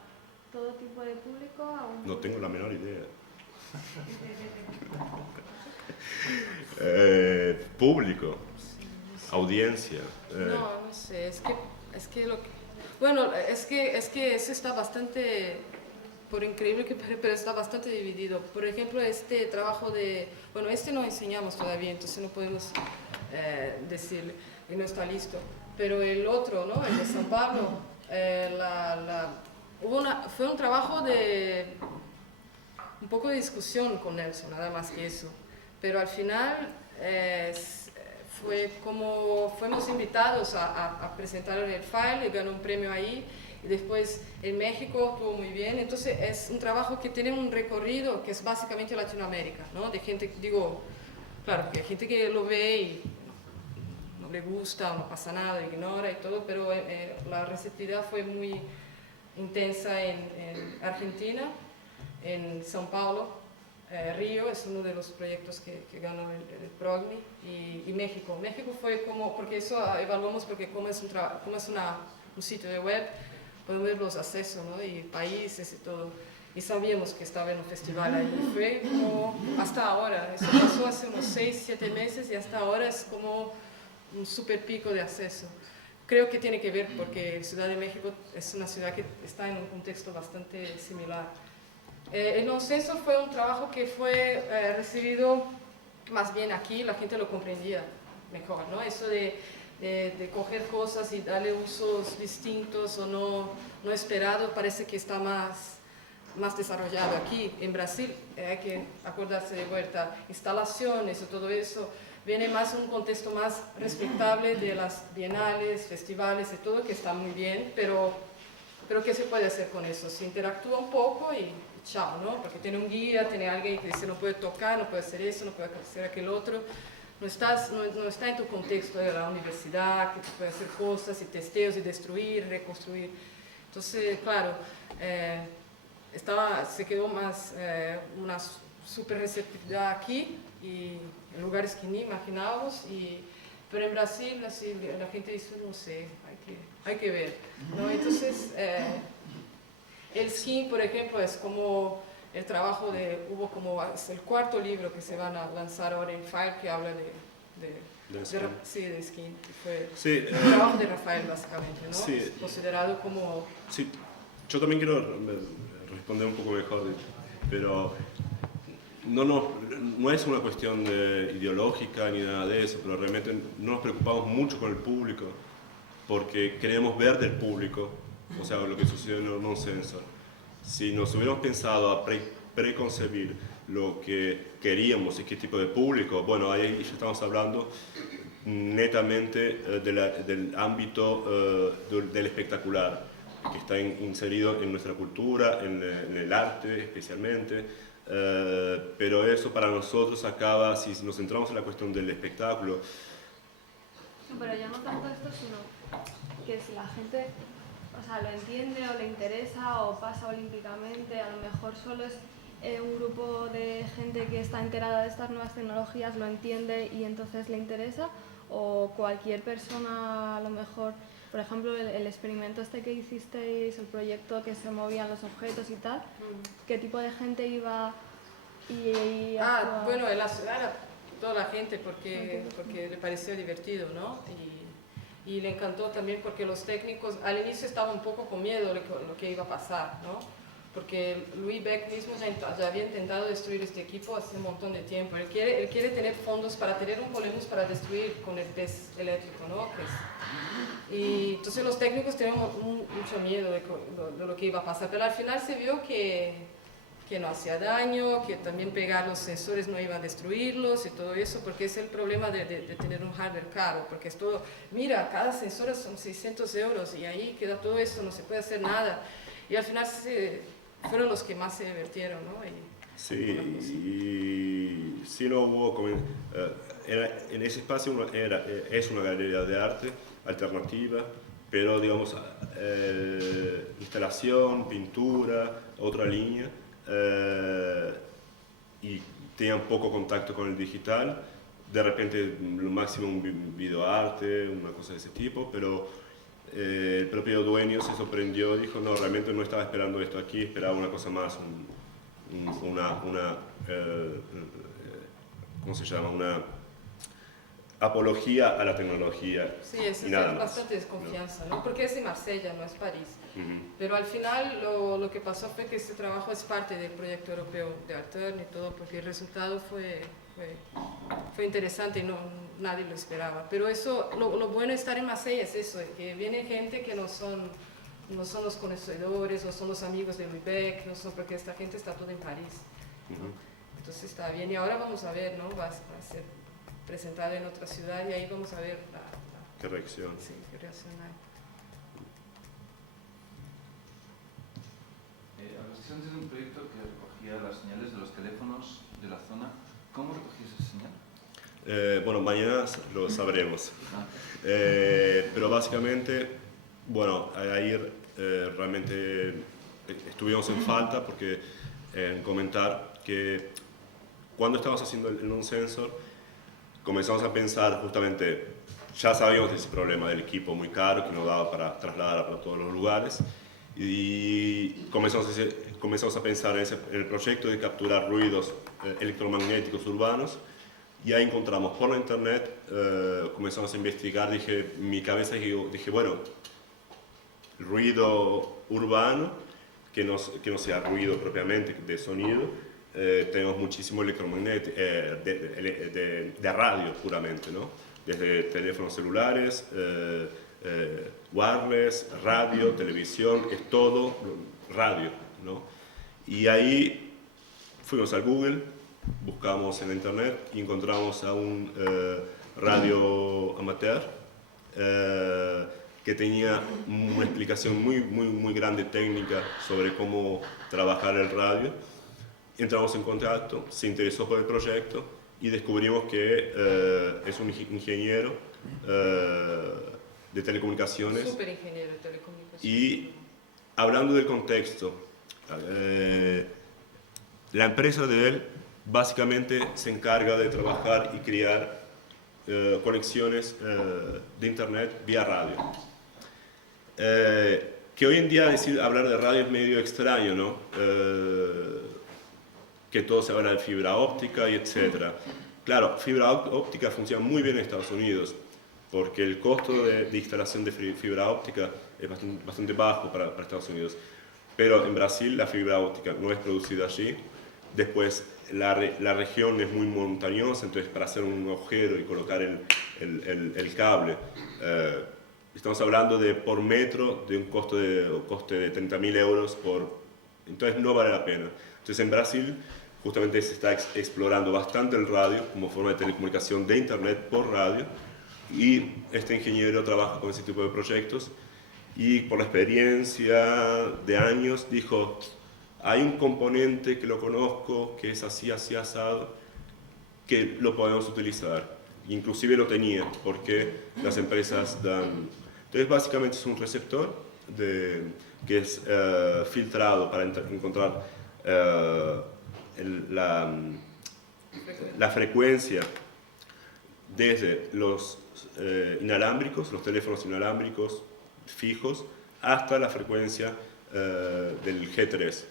¿Todo tipo de público? No tengo la menor idea. Público, audiencia. No sé, es que lo que... Bueno, es que eso está bastante, por increíble que parezca, pero está bastante dividido. Por ejemplo, este trabajo bueno, este no enseñamos todavía, entonces no podemos decirle, y no está listo. Pero el otro, ¿no? El de San Pablo, fue un trabajo de un poco de discusión con Nelson, nada más que eso. Pero al final fue como fuimos invitados a presentar el file y ganó un premio ahí. Y después en México estuvo muy bien. Entonces es un trabajo que tiene un recorrido que es básicamente Latinoamérica, ¿no? De gente, digo, claro, que hay gente que lo ve y no le gusta, no pasa nada, ignora y todo, pero la receptividad fue muy intensa en Argentina, en São Paulo, Río es uno de los proyectos que ganó el PROGNI y México. México fue como, porque eso evaluamos porque como es un sitio de web, podemos ver los accesos, ¿no? Y países y todo. Y sabíamos que estaba en un festival ahí. Y fue como hasta ahora, eso pasó hace unos 6, 7 meses y hasta ahora es como un super pico de acceso. Creo que tiene que ver porque Ciudad de México es una ciudad que está en un contexto bastante similar. El Nonsenso fue un trabajo que fue recibido más bien aquí, la gente lo comprendía mejor, ¿no? Eso de coger cosas y darle usos distintos o no esperados parece que está más desarrollado aquí. En Brasil hay que acordarse de vuelta, instalaciones y todo eso viene más en un contexto más respetable de las bienales, festivales y todo, que está muy bien, pero ¿qué se puede hacer con eso? Se interactúa un poco y chao, ¿no? Porque tiene un guía, tiene alguien que dice no puede tocar, no puede hacer eso, no puede hacer aquel otro. No está en tu contexto de la universidad, que tú puedes hacer cosas y testeos y destruir, reconstruir. Entonces, claro, se quedó más una super receptividad aquí y en lugares que ni imaginábamos, pero en Brasil la gente dice, no sé, hay que ver, ¿no? Entonces, el skin, por ejemplo, es como el trabajo hubo como, es el cuarto libro que se van a lanzar ahora en File, que habla de skin, que fue el trabajo de Rafael básicamente, ¿no? Sí. Es considerado como... Sí, yo también quiero responder un poco mejor, pero no es una cuestión ideológica ni nada de eso, pero realmente no nos preocupamos mucho con el público, porque queremos ver del público, o sea, lo que sucede en el Nonsenso. Si nos hubiéramos pensado a preconcebir lo que queríamos y qué tipo de público, bueno, ahí ya estamos hablando netamente del ámbito del espectacular, que está inserido en nuestra cultura, en el arte especialmente, pero eso para nosotros acaba, si nos centramos en la cuestión del espectáculo. Pero ya no tanto esto, sino que si la gente, o sea, lo entiende o le interesa o pasa olímpicamente, a lo mejor solo es un grupo de gente que está enterada de estas nuevas tecnologías, lo entiende y entonces le interesa, o cualquier persona, a lo mejor, por ejemplo, el experimento este que hicisteis, el proyecto que se movían los objetos y tal, ¿qué tipo de gente iba bueno, en la ciudad era toda la gente porque le pareció divertido, ¿no? Y le encantó también porque los técnicos al inicio estaban un poco con miedo de lo que iba a pasar, ¿no? Porque Louis Beck mismo ya había intentado destruir este equipo hace un montón de tiempo. Él quiere tener fondos para tener un Polemus para destruir con el pez eléctrico, ¿no? Y entonces los técnicos tenían mucho miedo de lo que iba a pasar, pero al final se vio que no hacía daño, que también pegar los sensores no iba a destruirlos y todo eso, porque es el problema de tener un hardware caro, porque es todo, mira, cada sensor son 600 euros y ahí queda todo eso, no se puede hacer nada. Y al final fueron los que más se divirtieron, ¿no? Sí, y sí lo hubo, en ese espacio es una galería de arte alternativa, pero digamos, instalación, pintura, otra línea, y tenían poco contacto con el digital, de repente lo máximo un videoarte, una cosa de ese tipo, pero el propio dueño se sorprendió, dijo, no, realmente no estaba esperando esto aquí, esperaba una cosa más, ¿cómo se llama? Una apología a la tecnología. Sí, eso es bastante desconfianza, ¿no? Porque es en Marsella, no es París. Pero al final lo que pasó fue que este trabajo es parte del proyecto europeo de Artern y todo, porque el resultado fue interesante y nadie lo esperaba. Pero eso, lo bueno de estar en Marsella es eso, que viene gente que no son los conocedores, no son los amigos de Louis Beck, porque esta gente está toda en París, ¿no? Entonces está bien, y ahora vamos a ver, ¿no? Va a ser presentado en otra ciudad y ahí vamos a ver qué reacción. Sí, qué reacción hay. Hablaste antes de un proyecto que recogía las señales de los teléfonos de la zona. ¿Cómo recogías esa señal? Bueno, mañana lo sabremos. Pero básicamente, bueno, ayer realmente estuvimos en falta porque en comentar que cuando estábamos haciendo el non-sensor comenzamos a pensar justamente, ya sabíamos de ese problema del equipo muy caro que no daba para trasladar a todos los lugares y comenzamos a pensar en el proyecto de capturar ruidos electromagnéticos urbanos. Y ahí encontramos por la internet, comenzamos a investigar, mi cabeza dije, bueno, ruido urbano, que no sea ruido propiamente de sonido, tenemos muchísimo electromagnético, de radio puramente, ¿no? Desde teléfonos celulares, wireless, radio, televisión, es todo radio, ¿no? Y ahí fuimos al Google, buscamos en internet y encontramos a un radio amateur que tenía una explicación muy grande técnica sobre cómo trabajar el radio. Entramos en contacto, se interesó por el proyecto y descubrimos que es un ingeniero de telecomunicaciones. Súper ingeniero de telecomunicaciones. Y hablando del contexto, la empresa de él básicamente se encarga de trabajar y crear conexiones de internet vía radio. Que hoy en día hablar de radio es medio extraño, ¿no? Que todo se habla de fibra óptica y etc. Claro, fibra óptica funciona muy bien en Estados Unidos porque el costo de instalación de fibra óptica es bastante bajo para Estados Unidos. Pero en Brasil la fibra óptica no es producida allí. Después la región es muy montañosa, entonces para hacer un agujero y colocar el cable, estamos hablando de por metro de un coste de 30.000 euros entonces no vale la pena. Entonces en Brasil justamente se está explorando bastante el radio como forma de telecomunicación de internet por radio y este ingeniero trabaja con ese tipo de proyectos y por la experiencia de años dijo: hay un componente que lo conozco, que es así, asado, que lo podemos utilizar. Inclusive lo tenía, porque las empresas dan... Entonces, básicamente es un receptor que es filtrado para encontrar la frecuencia desde los inalámbricos, los teléfonos inalámbricos fijos, hasta la frecuencia del G3.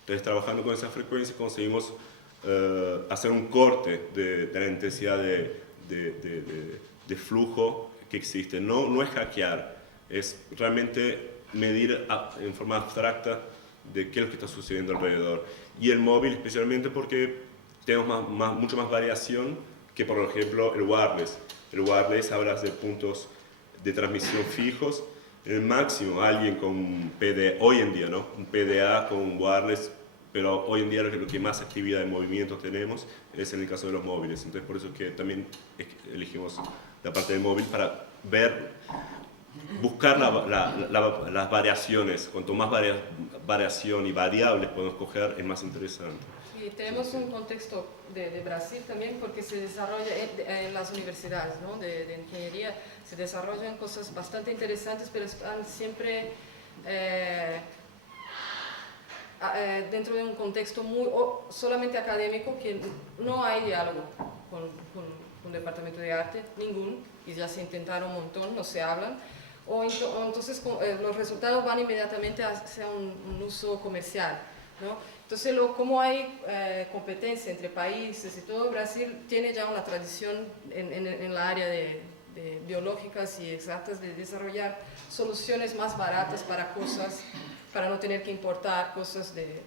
Entonces, trabajando con esa frecuencia conseguimos hacer un corte de la intensidad de flujo que existe. No es hackear, es realmente medir en forma abstracta de qué es lo que está sucediendo alrededor. Y el móvil especialmente porque tenemos mucho más variación que, por ejemplo, el wireless. El wireless habla de puntos de transmisión fijos. En el máximo, alguien con un PDA, hoy en día, ¿no? Un PDA con un wireless, pero hoy en día lo que más actividad de movimiento tenemos es en el caso de los móviles. Entonces, por eso es que también elegimos la parte del móvil para buscar las variaciones. Cuanto más variación y variables podemos coger, es más interesante. Y tenemos un contexto de Brasil también porque se desarrolla en las universidades, ¿no? de ingeniería, se desarrollan cosas bastante interesantes, pero están siempre dentro de un contexto solamente académico, que no hay diálogo con un departamento de arte, ningún, y ya se intentaron un montón, no se hablan. Entonces los resultados van inmediatamente hacia un uso comercial, ¿no? Entonces, como hay competencia entre países y todo, Brasil tiene ya una tradición en la área de biológicas y exactas de desarrollar soluciones más baratas para cosas, para no tener que importar cosas de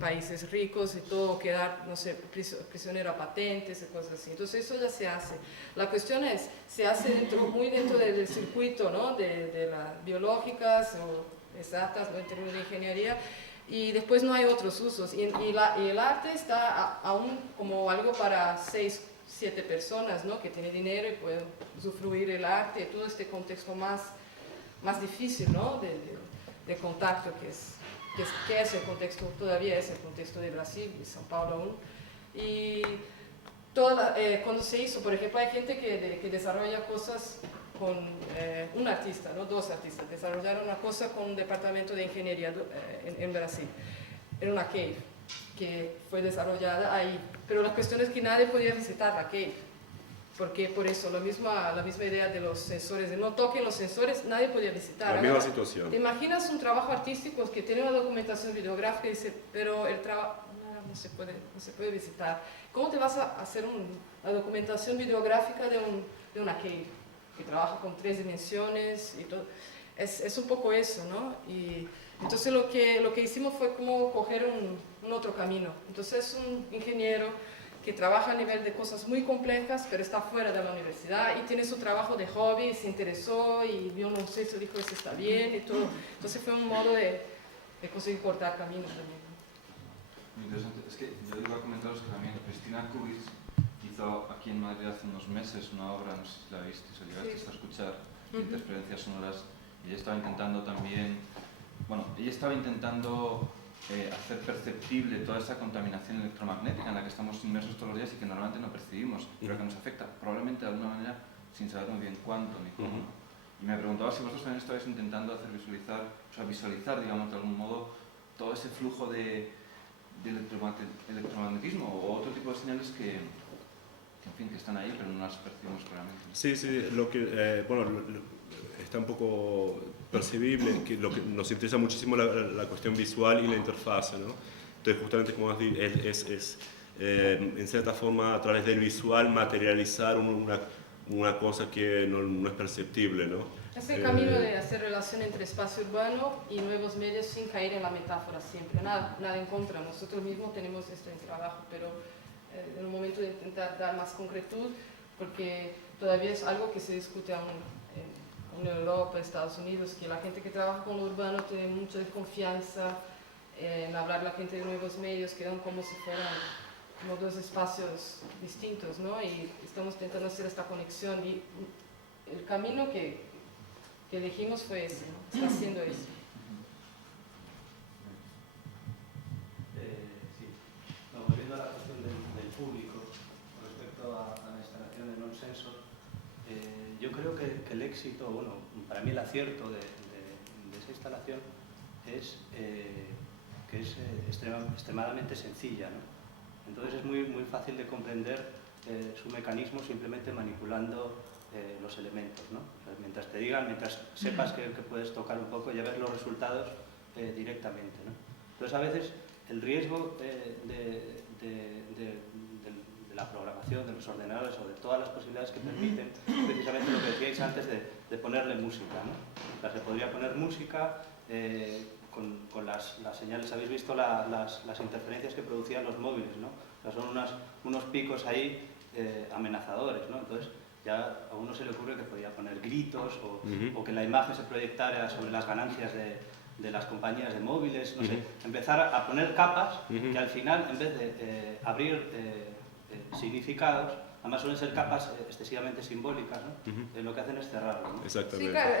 países ricos y todo quedar, no sé, prisionero a patentes y cosas así. Entonces eso ya se hace. La cuestión es, se hace muy dentro del circuito, ¿no? de las biológicas o exactas, ¿no? En términos de ingeniería, y después no hay otros usos. Y el arte está aún como algo para 6, 7 personas, ¿no? Que tienen dinero y pueden usufruir el arte y todo este contexto más difícil, ¿no? de contacto, que es el contexto, todavía es el contexto de Brasil, de São Paulo aún. Y cuando se hizo, por ejemplo, hay gente que desarrolla cosas con un artista, ¿no? Dos artistas, desarrollaron una cosa con un departamento de ingeniería en Brasil. Era una cave que fue desarrollada ahí, pero la cuestión es que nadie podía visitar la cave, porque por eso la misma idea de los sensores, de no toquen los sensores, nadie podía visitar. La misma situación. ¿Te imaginas un trabajo artístico que tiene una documentación videográfica y dice, pero el trabajo no se puede visitar? ¿Cómo te vas a hacer una documentación videográfica de una cave que trabaja con 3 dimensiones y todo? Es un poco eso, ¿no? Y entonces lo que hicimos fue como coger un otro camino. Entonces es un ingeniero que trabaja a nivel de cosas muy complejas, pero está fuera de la universidad y tiene su trabajo de hobby, se interesó y vio un suceso, dijo, eso está bien y todo. Entonces fue un modo de conseguir cortar caminos también. Muy interesante. Es que yo iba a comentaros que también Cristina Kubis hizo aquí en Madrid hace unos meses una obra, no sé si la visteis o llegasteis a escuchar, de interferencias sonoras, y ella estaba intentando también, bueno, ella estaba intentando hacer perceptible toda esa contaminación electromagnética en la que estamos inmersos todos los días y que normalmente no percibimos, pero que nos afecta probablemente de alguna manera sin saber muy bien cuánto ni cómo. Y me preguntaba si vosotros también estabais intentando hacer visualizar, digamos, de algún modo, todo ese flujo de electromagnetismo o otro tipo de señales que, en fin, que están ahí pero no las percibimos claramente. Sí, lo que, está un poco percibible, que lo que nos interesa muchísimo la cuestión visual y la interfase, ¿no? Entonces, justamente como has dicho, es en cierta forma, a través del visual, materializar una cosa que no es perceptible, ¿no? Es el camino de hacer relación entre espacio urbano y nuevos medios sin caer en la metáfora siempre. Nada en contra, nosotros mismos tenemos esto en trabajo, pero en un momento de intentar dar más concretud, porque todavía es algo que se discute aún en Europa, Estados Unidos, que la gente que trabaja con lo urbano tiene mucha desconfianza en hablar la gente de nuevos medios, quedan como si fueran como dos espacios distintos, ¿no? Y estamos intentando hacer esta conexión y el camino que elegimos fue ese, ¿no? Está haciendo eso. Sí. No, volviendo a la cuestión del público, respecto a la instalación de non-sensor, yo creo que el éxito, bueno, para mí el acierto de esa instalación es que es extremadamente sencilla, ¿no? Entonces es muy fácil de comprender su mecanismo simplemente manipulando los elementos, ¿no? O sea, mientras te digan, mientras sepas que puedes tocar un poco, ya ves los resultados directamente, ¿no? Entonces a veces el riesgo de la programación, de los ordenadores o de todas las posibilidades que permiten, precisamente lo que decíais antes de ponerle música, ¿no? O sea, se podría poner música con las señales. Habéis visto las interferencias que producían los móviles, ¿no? O sea, son unos picos ahí amenazadores, ¿no? Entonces ya a uno se le ocurre que podía poner gritos o que la imagen se proyectara sobre las ganancias de las compañías de móviles, no sé, empezar a poner capas que al final, en vez de abrir significados, además suelen ser capas excesivamente simbólicas, ¿no? Lo que hacen es cerrarlo, ¿no? Exactamente. Sí, claro,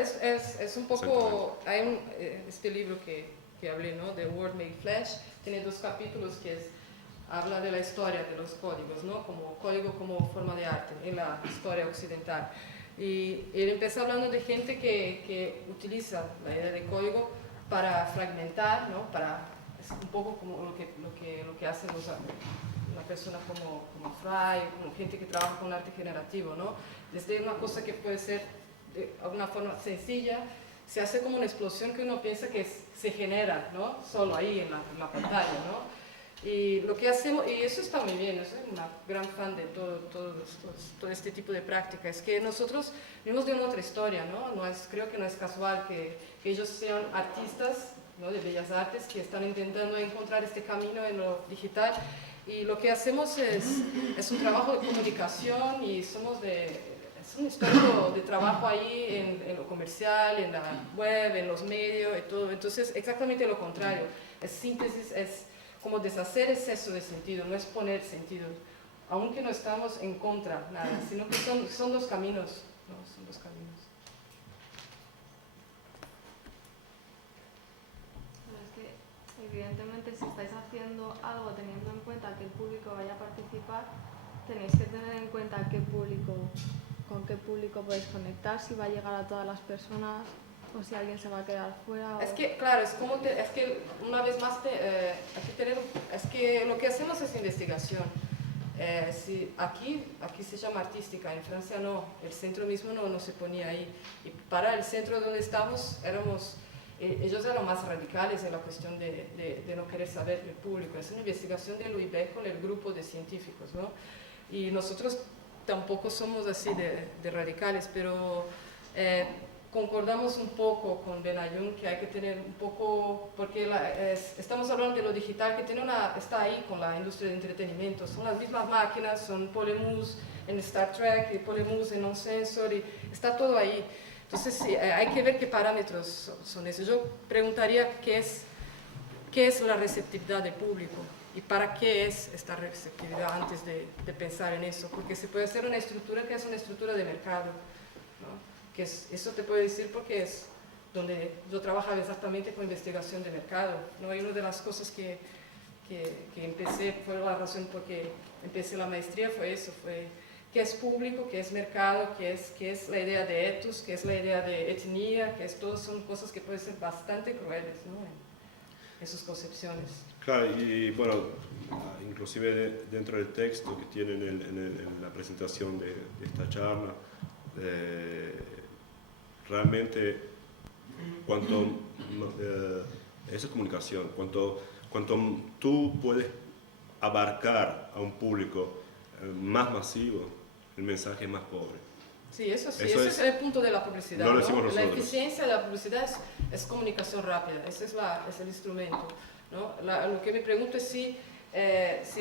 es un poco, hay este libro que hablé, ¿no? The World Made Flash, tiene 2 capítulos que habla de la historia de los códigos, ¿no? Como código como forma de arte en la historia occidental. Y él empieza hablando de gente que utiliza la idea de código para fragmentar, ¿no? Es un poco como lo que hacen una persona como Fry, como gente que trabaja con arte generativo, ¿no? Desde una cosa que puede ser de alguna forma sencilla, se hace como una explosión que uno piensa que se genera, ¿no? Solo ahí en la pantalla, ¿no? Y lo que hacemos, y eso está muy bien, yo soy una gran fan de todo este tipo de práctica, es que nosotros vivimos de una otra historia, ¿no? Creo que no es casual que ellos sean artistas, ¿no? De bellas artes que están intentando encontrar este camino en lo digital, y lo que hacemos es un trabajo de comunicación y es un histórico de trabajo ahí en lo comercial, en la web, en los medios y todo. Entonces, exactamente lo contrario, es síntesis, es como deshacer exceso de sentido, no es poner sentido, aunque no estamos en contra, nada, sino que son 2 caminos, ¿no? Son 2 caminos. Bueno, es que evidentemente si estáis haciendo algo teniendo en cuenta que el público vaya a participar, tenéis que tener en cuenta con qué público podéis conectar, si va a llegar a todas las personas o si alguien se va a quedar fuera. Es que, claro, es que una vez más hay que tener, es que lo que hacemos es investigación. Aquí se llama artística, en Francia no, el centro mismo no se ponía ahí. Y para el centro donde estamos ellos eran más radicales en la cuestión de no querer saber del público. Es una investigación de Louis Bacon, el grupo de científicos, ¿no? Y nosotros tampoco somos así de radicales, pero concordamos un poco con Benayoun que hay que tener un poco, porque estamos hablando de lo digital, que está ahí con la industria de entretenimiento. Son las mismas máquinas, son Polymus en Star Trek y Polymus en Non-Sensor, y está todo ahí. Entonces sí, hay que ver qué parámetros son esos. Yo preguntaría qué es la receptividad del público y para qué es esta receptividad antes de pensar en eso, porque se puede hacer una estructura que es una estructura de mercado, ¿no? Eso te puedo decir porque es donde yo trabajaba exactamente con investigación de mercado, ¿no? Y una de las cosas que empecé, fue la razón por que empecé la maestría, fue eso, fue qué es público, qué es mercado, qué es la idea de ethos, qué es la idea de etnia, todas son cosas que pueden ser bastante crueles, ¿no? En sus concepciones. Claro, y bueno, inclusive dentro del texto que tienen en la presentación de esta charla, realmente esa comunicación, cuanto tú puedes abarcar a un público más masivo, el mensaje es más pobre. Sí, eso sí, ese es el punto de la publicidad. No lo decimos La nosotros. eficiencia de la publicidad es comunicación rápida, ese es el instrumento, ¿no? Lo que me pregunto es si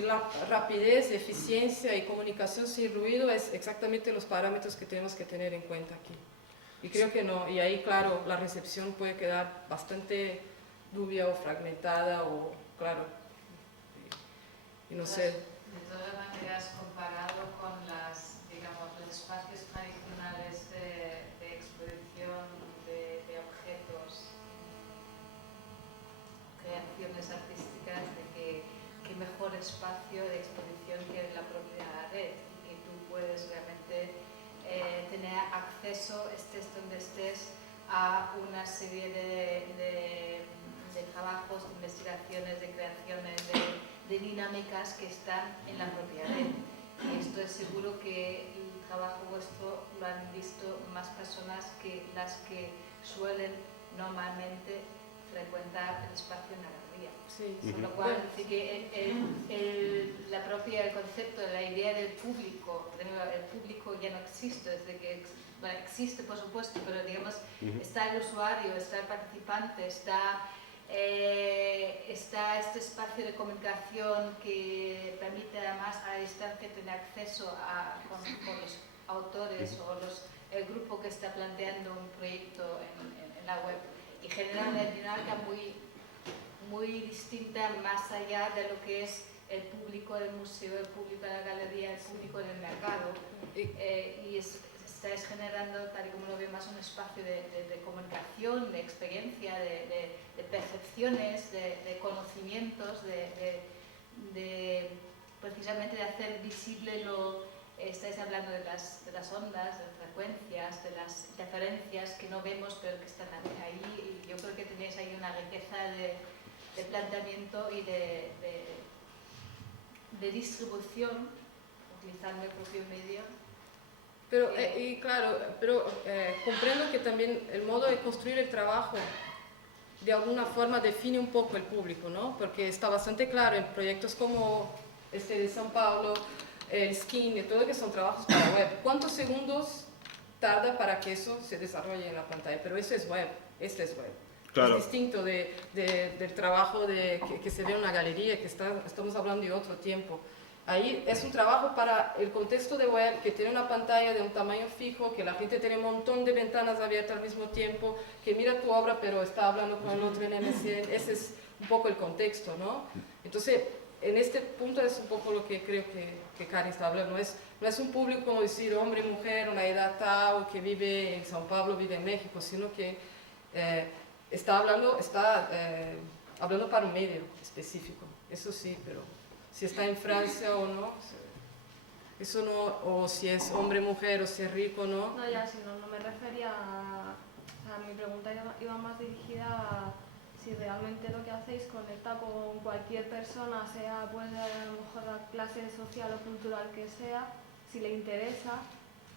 la rapidez, eficiencia y comunicación sin ruido es exactamente los parámetros que tenemos que tener en cuenta aquí. Y creo que no, y ahí claro, la recepción puede quedar bastante dubia o fragmentada o claro, y no sé. De todas maneras, comparado con los espacios tradicionales de exposición de objetos, creaciones artísticas, qué mejor espacio de exposición que la propia red, y que tú puedes realmente tener acceso, estés donde estés, a una serie de trabajos, de investigaciones, de creaciones, de dinámicas que están en la propia red. Y estoy seguro que el trabajo vuestro lo han visto más personas que las que suelen normalmente frecuentar el espacio en la galería. Sí, Con lo cual, sí que el concepto, la idea del público, el público ya no existe, es de que existe por supuesto, pero digamos, está el usuario, está el participante, está este espacio de comunicación que permite además a la distancia tener acceso con los autores o el grupo que está planteando un proyecto en la web, y genera una dinámica muy distinta más allá de lo que es el público del museo, el público de la galería, el público del mercado, y estáis generando, tal y como lo veo, más un espacio de comunicación, de experiencia, de percepciones, de conocimientos, precisamente de hacer visible estáis hablando de las ondas, de frecuencias, de las interferencias que no vemos pero que están ahí, y yo creo que tenéis ahí una riqueza de planteamiento y de distribución, utilizando el propio medio. Y claro, comprendo que también el modo de construir el trabajo de alguna forma define un poco el público, ¿no? Porque está bastante claro en proyectos como este de São Paulo, el Skin y todo, que son trabajos para web. ¿Cuántos segundos tarda para que eso se desarrolle en la pantalla? Pero eso es web, este es web. Claro. Es distinto del trabajo que se ve en una galería, que estamos hablando de otro tiempo. Ahí es un trabajo para el contexto de web, que tiene una pantalla de un tamaño fijo, que la gente tiene un montón de ventanas abiertas al mismo tiempo, que mira tu obra pero está hablando con el otro en MSN. Ese es un poco el contexto, ¿no? Entonces, en este punto es un poco lo que creo que Karen está hablando. No es un público como decir hombre y mujer, una edad tal, que vive en São Paulo, vive en México, sino que está hablando para un medio específico. Eso sí, pero si está en Francia o no, Eso no, o si es hombre, mujer, o si es rico, ¿no? No, ya, si no, no me refería a... O sea, mi pregunta iba más dirigida a si realmente lo que hacéis conecta con cualquier persona, sea pues a lo mejor la clase social o cultural que sea, si le interesa,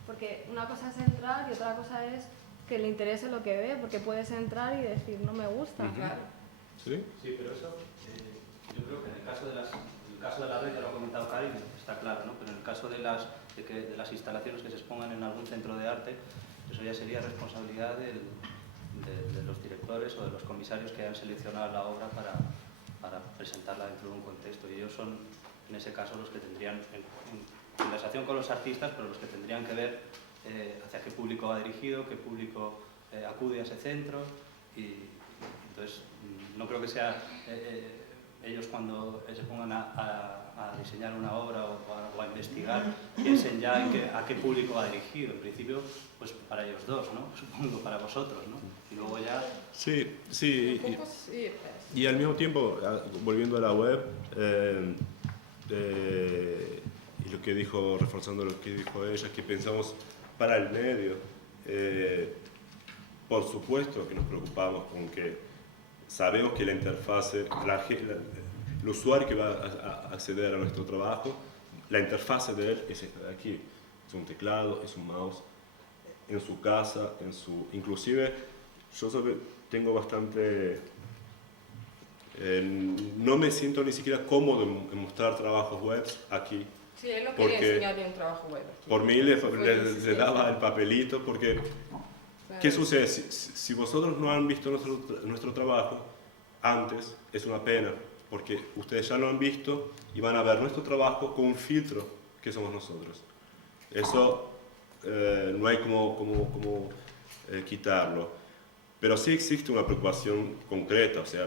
porque una cosa es entrar y otra cosa es que le interese lo que ve, porque puedes entrar y decir no me gusta. Claro. ¿Sí? Sí, pero eso, yo creo que en el caso de la red, ya lo ha comentado Karin, está claro, ¿no? Pero en el caso de las instalaciones que se expongan en algún centro de arte, eso ya sería responsabilidad de los directores o de los comisarios que hayan seleccionado la obra para presentarla dentro de un contexto. Y ellos son, en ese caso, los que tendrían, en conversación con los artistas, pero los que tendrían que ver hacia qué público va dirigido, qué público acude a ese centro. Y entonces, no creo que sea ellos cuando se pongan a diseñar una obra o a investigar, piensen ya a qué público va dirigido. En principio, pues para ellos dos, ¿no? Supongo, para vosotros, ¿no? Y luego ya... Sí, sí. Un poco sí, Y al mismo tiempo, volviendo a la web, y lo que dijo, reforzando lo que dijo ella, que pensamos para el medio, por supuesto que nos preocupamos con que sabemos que la interfase, el usuario que va a acceder a nuestro trabajo, la interfase de él es esta de aquí, es un teclado, es un mouse, en su casa, inclusive yo tengo bastante, no me siento ni siquiera cómodo en mostrar trabajos web aquí. Sí, él no quería enseñarle un trabajo web. Por mí le daba el papelito porque... ¿Qué sucede? Si vosotros no han visto nuestro trabajo antes, es una pena, porque ustedes ya lo han visto y van a ver nuestro trabajo con un filtro que somos nosotros. Eso no hay como quitarlo. Pero sí existe una preocupación concreta, o sea,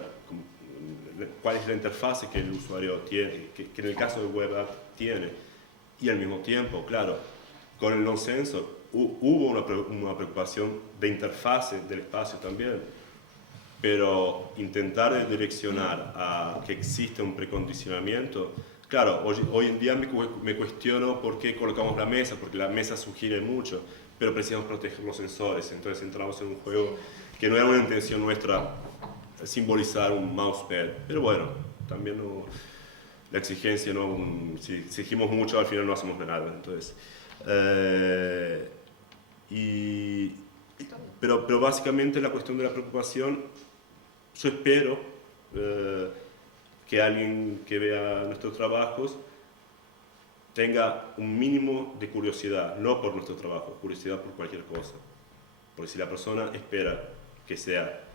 cuál es la interfase que el usuario tiene, que en el caso de WebApp tiene. Y al mismo tiempo, claro, con el non-sensor, hubo una preocupación de interfase del espacio también, pero intentar direccionar a que exista un precondicionamiento, claro, hoy en día me cuestiono por qué colocamos la mesa, porque la mesa sugiere mucho, pero precisamos proteger los sensores, entonces entramos en un juego que no era una intención nuestra simbolizar un mousepad, pero bueno, también la exigencia, si exigimos mucho al final no hacemos nada, entonces... Pero básicamente la cuestión de la preocupación, yo espero que alguien que vea nuestros trabajos tenga un mínimo de curiosidad, no por nuestro trabajo, curiosidad por cualquier cosa. Porque si la persona espera que sea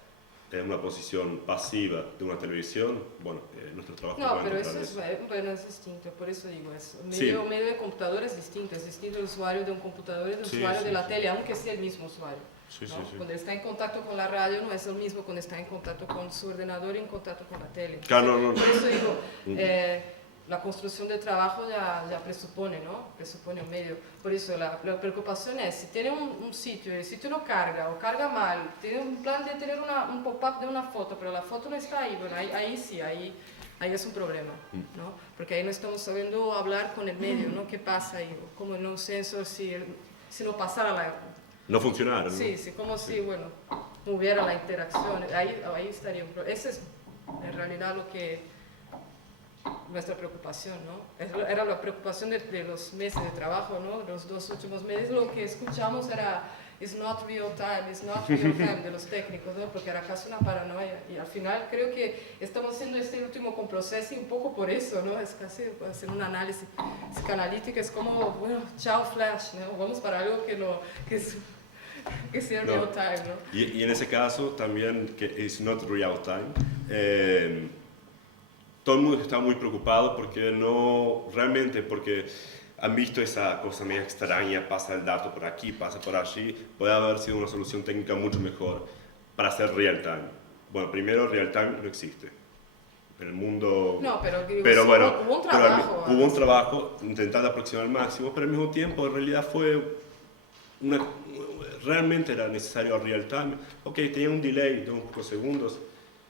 en una posición pasiva de una televisión, bueno, nuestro trabajo... No, pero eso es distinto, por eso digo eso. Medio de computador es distinto el usuario de un computador y el usuario de la tele, aunque sea el mismo usuario. ¿no? Cuando está en contacto con la radio no es lo mismo cuando está en contacto con su ordenador y en contacto con la tele. Claro, por eso digo, la construcción del trabajo ya presupone, ¿no? Presupone un medio. Por eso la preocupación es, si tiene un sitio, el sitio no carga o carga mal, tiene un plan de tener un pop-up de una foto, pero la foto no está ahí, bueno, ahí sí, ahí es un problema, ¿no? Porque ahí no estamos sabiendo hablar con el medio, ¿no? ¿Qué pasa ahí? Como en un sensor, si no pasara la... No funcionara, ¿no? Sí, como si, bueno, no hubiera la interacción, ahí estaría un problema. Ese es en realidad lo que... nuestra preocupación, ¿no? Era la preocupación de los meses de trabajo, ¿no? Los 2 últimos meses lo que escuchamos era it's not real time, de los técnicos, ¿no? Porque era casi una paranoia. Y al final creo que estamos haciendo este último con Processing un poco por eso, ¿no? Es casi hacer un análisis psicoanalítico, es como, bueno, chao Flash, ¿no? Vamos para algo que sea real time, ¿no? Y en ese caso también que it's not real time, todo el mundo está muy preocupado porque porque han visto esa cosa medio extraña, pasa el dato por aquí, pasa por allí, puede haber sido una solución técnica mucho mejor para hacer real time. Bueno, primero real time no existe. En el mundo... No, pero bueno, hubo un trabajo. Hubo un trabajo intentando aproximar al máximo, pero al mismo tiempo en realidad realmente era necesario real time. Ok, tenía un delay de unos pocos segundos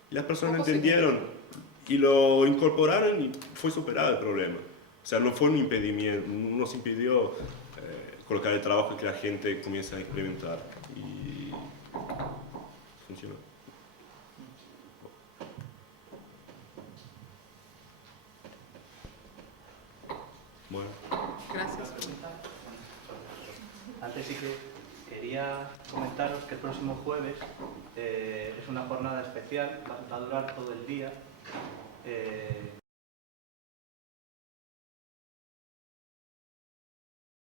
y las personas lo entendieron. Y lo incorporaron y fue superado el problema. O sea, no fue un impedimento, no nos impidió colocar el trabajo y que la gente comience a experimentar. Y funcionó. Bueno. Gracias. Antes sí que quería comentaros que el próximo jueves es una jornada especial, va a durar todo el día,